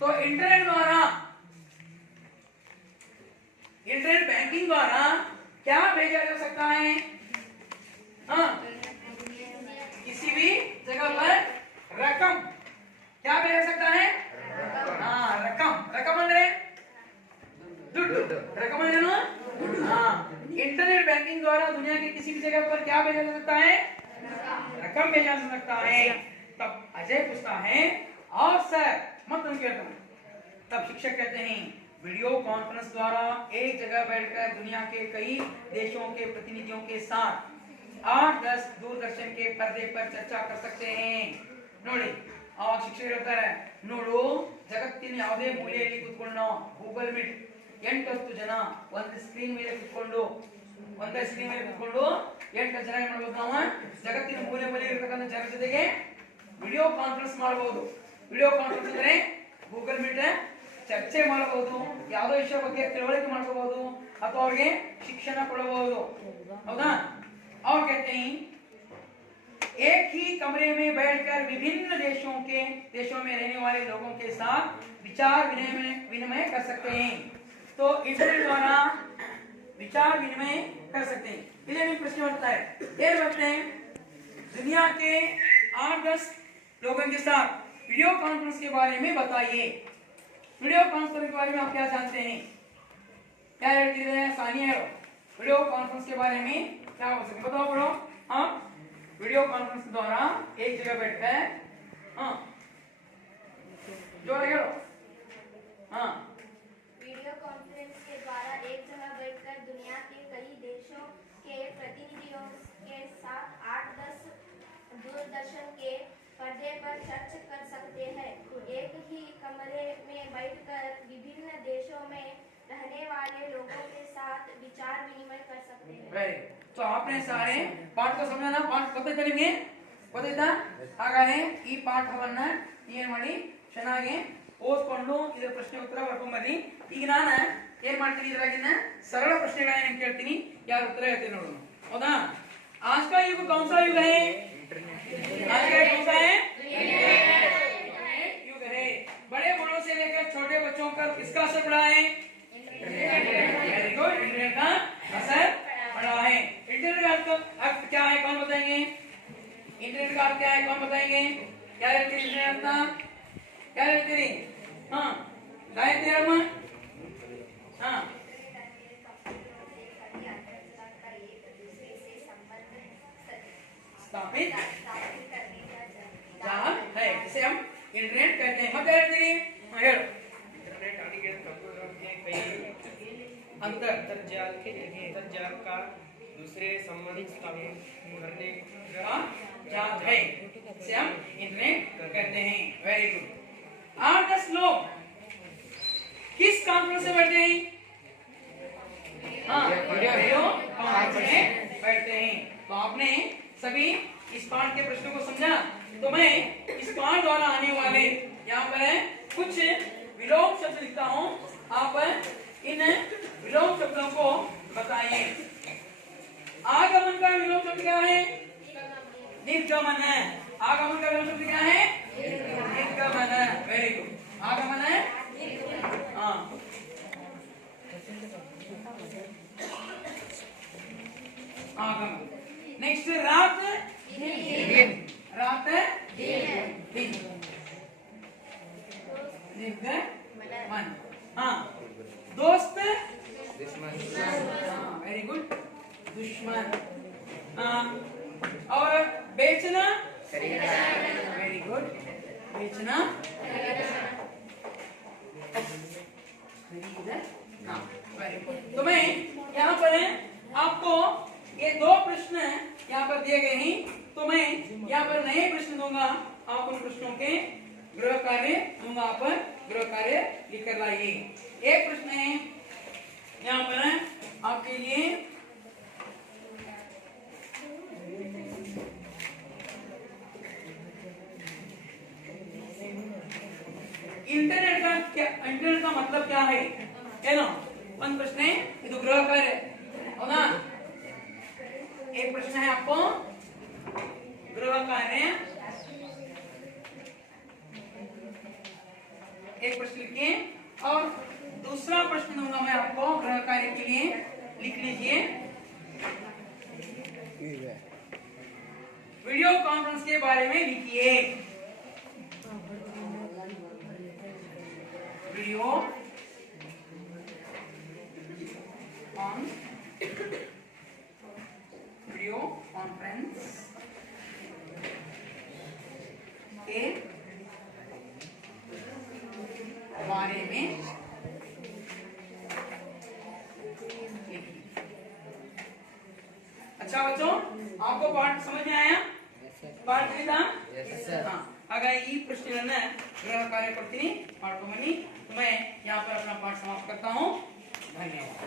तो इंटरनेट बैंकिंग द्वारा क्या भेजा जा सकता है किसी भी जगह पर रकम क्या भेजा सकता है रकम ಅಂದ್ರೆ ದುಡ್ಡು रकम ಅಂದ್ರೆ इंटरनेट बैंकिंग द्वारा दुनिया के किसी भी जगह पर क्या भेजा जा सकता है रकम भेजा जा सकता है तब अजय पूछता है और सर मत कहता हूं तब शिक्षक कहते हैं वीडियो कॉन्फ्रेंस द्वारा एक जगह बैठकर दुनिया के कई देशों के प्रतिनिधियों के साथ 8-10 दूरदर्शन के पर्दे पर चर्चा कर सकते हैं ನೋಡಿ ಆವಾಗ ಶಿಕ್ಷಕರು ಹೇಳ್ತಾರೆ ನೋಡು ಜಗತ್ತಿನ ಯಾವುದೇ ಮೂಲೆಯಲ್ಲಿ ಕೂತ್ಕೊಂಡು ಗೂಗಲ್ ಮೀಟ್ 8-10 ಜನ ಒಂದು ಸ್ಕ್ರೀನ್ ಮೇಲೆ ಕೂತ್ಕೊಂಡು 8 ಜನ ಏನ್ ಮಾಡಬಹುದು ನಾವು ಜಗತ್ತಿನ ಮೂಲೆ ಇರತಕ್ಕಂತ ಜನರ ಜೊತೆಗೆ ವಿಡಿಯೋ ಕಾನ್ಫರೆನ್ಸ್ ಮಾಡಬಹುದು ವಿಡಿಯೋ ಕಾನ್ಫರೆನ್ಸ್ ಅಂದ್ರೆ ಗೂಗಲ್ ಮೀಟ್ ಚರ್ಚೆ ಮಾಡಬಹುದು ಯಾವುದೋ ವಿಷಯ ಬಗ್ಗೆ ತಿಳುವಳಿಕೆ ಮಾಡಬಹುದು ಅಥವಾ ಅವರಿಗೆ ಶಿಕ್ಷಣ ಕೊಡಬಹುದು ಹೌದಾ और कहते हैं एक ही कमरे में बैठकर विभिन्न देशों में रहने वाले लोगों के साथ विचार विनिमय कर सकते हैं तो इंटरनेट द्वारा विचार विनिमय कर सकते हैं इधर भी प्रश्न बनता है ये बोलते हैं दुनिया के 8-10 लोगों के साथ वीडियो कॉन्फ्रेंस के बारे में बताइए वीडियो कॉन्फ्रेंस के बारे में आप क्या जानते हैं क्या ಹೇಳ್ತಿದ್ರೆ ಸಾನಿಯಾ वीडियो कॉन्फ्रेंस के बारे में क्या हो सकता है बताओ बड़ो हाँ वीडियो कॉन्फ्रेंस द्वारा एक जगह बैठकर हाँ जोर लगे हाँ वीडियो कॉन्फ्रेंस के द्वारा एक जगह बैठकर दुनिया के कई देशों के प्रतिनिधियों के साथ 8-10 दूरदर्शन के पर्दे पर चर्चा कर सकते हैं एक ही कमरे में बैठकर विभिन्न देशों में रहने वाले लोगों के साथ विचार विनिमय कर सकते हैं वेरी तो आपने सारे पाठ को समझा ना पाठ ಗೊತ್ತಾಯ್ತಾ ನಿಮಗೆ ಗೊತ್ತಾಯ್ತಾ ಹಾಗಾದ್ರೆ ಈ ಪಾಠವನ್ನ ಏನು ಮಾಡಿ ಚೆನ್ನಾಗಿ ಓದ್ಕೊಂಡು ಇದರ ಪ್ರಶ್ನೆ ಉತ್ತರ ಬರ್ಕೊಂಡು ಬನ್ನಿ ಈಗ ನಾನು ಏನ್ ಮಾಡ್ತೀನಿ ಇದರಾಗಿನ सरल ಪ್ರಶ್ನೆಗಳನ್ನು ಕೇಳ್ತೀನಿ ಯಾರು ಉತ್ತರ ಹೇಳ್ತೀರಿ ನೋಡೋಣ ಹೌದಾ आज का युग कौन सा युग है आज का कौन सा है युग है बड़े बड़ों से लेकर छोटे बच्चों का किसका असर पड़ा है वेरी गुड इंटरनेट का असर पड़ा है इंटरनेट का अर्थ क्या है कौन बताएंगे इंटरनेट का अर्थ क्या है कौन बताएंगे क्या है इंटरनेट का क्या है तेरी हाँ गायत्री अम्मा हाँ स्थापित जाल है जिसे हम इंटरनेट कहते हैं मतलब तेरी इंटरनेट आने के कंप्यूटर के कई अंतरजाल का दूसरे संबंध स्थापित करने का जाल है जिसे हम इंटरनेट कहते हैं वेरी गुड 8-10 लोग किस कॉन्फ्रेंस में बैठते हैं हाँ वीडियो कॉन्फ्रेंस में बैठते हैं तो आपने सभी इस पाठ के प्रश्नों को समझा तो मैं इस पाठ द्वारा आने वाले यहाँ पर कुछ विलोम शब्द लिखता हूँ आप इन विलोम शब्दों को बताइए आगमन का विलोम शब्द क्या है निर्गमन है आगमन का विलोम शब्द क्या है निर्गमन वेरी गुड आगमन है हाँ आगमन नेक्स्ट रात रात दिन मन हाँ दोस्त वेरी गुड दुश्मन हाँ और बेचना वेरी गुड बेचना हाँ वेरी गुड तो मैं यहाँ पर आपको ये 2 प्रश्न यहाँ पर दिए गए हैं तो मैं यहाँ पर नए प्रश्न दूंगा आप उन प्रश्नों के गृह कार्य दूंगा आप गृह कार्य लिखकर लाइए एक प्रश्न है यहाँ पर आपके लिए इंटरनेट का मतलब क्या है ಏನು ಒಂದು ಪ್ರಶ್ನೆ ಇದು ಗೃಹ ಕಾರ್ಯ ಹೌದಾ एक प्रश्न है आपको गृह कार्य एक प्रश्न लिखिए और दूसरा प्रश्न दूंगा मैं आपको गृह कार्य के लिए लिख लीजिए वीडियो कॉन्फ्रेंस के बारे में लिखिए वीडियो कॉन्फ्रेंस के बारे में सबको पाठ समझ में आया? पाठ हाँ, अगर ಈ ಪ್ರಶ್ನೆಯನ್ನ ಗೃಹ ಕಾರ್ಯ ಕೊಡ್ತೀನಿ ಮಾಡ್ಕೊಂಬನ್ನಿ. मैं यहाँ पर अपना पाठ समाप्त करता हूँ. धन्यवाद.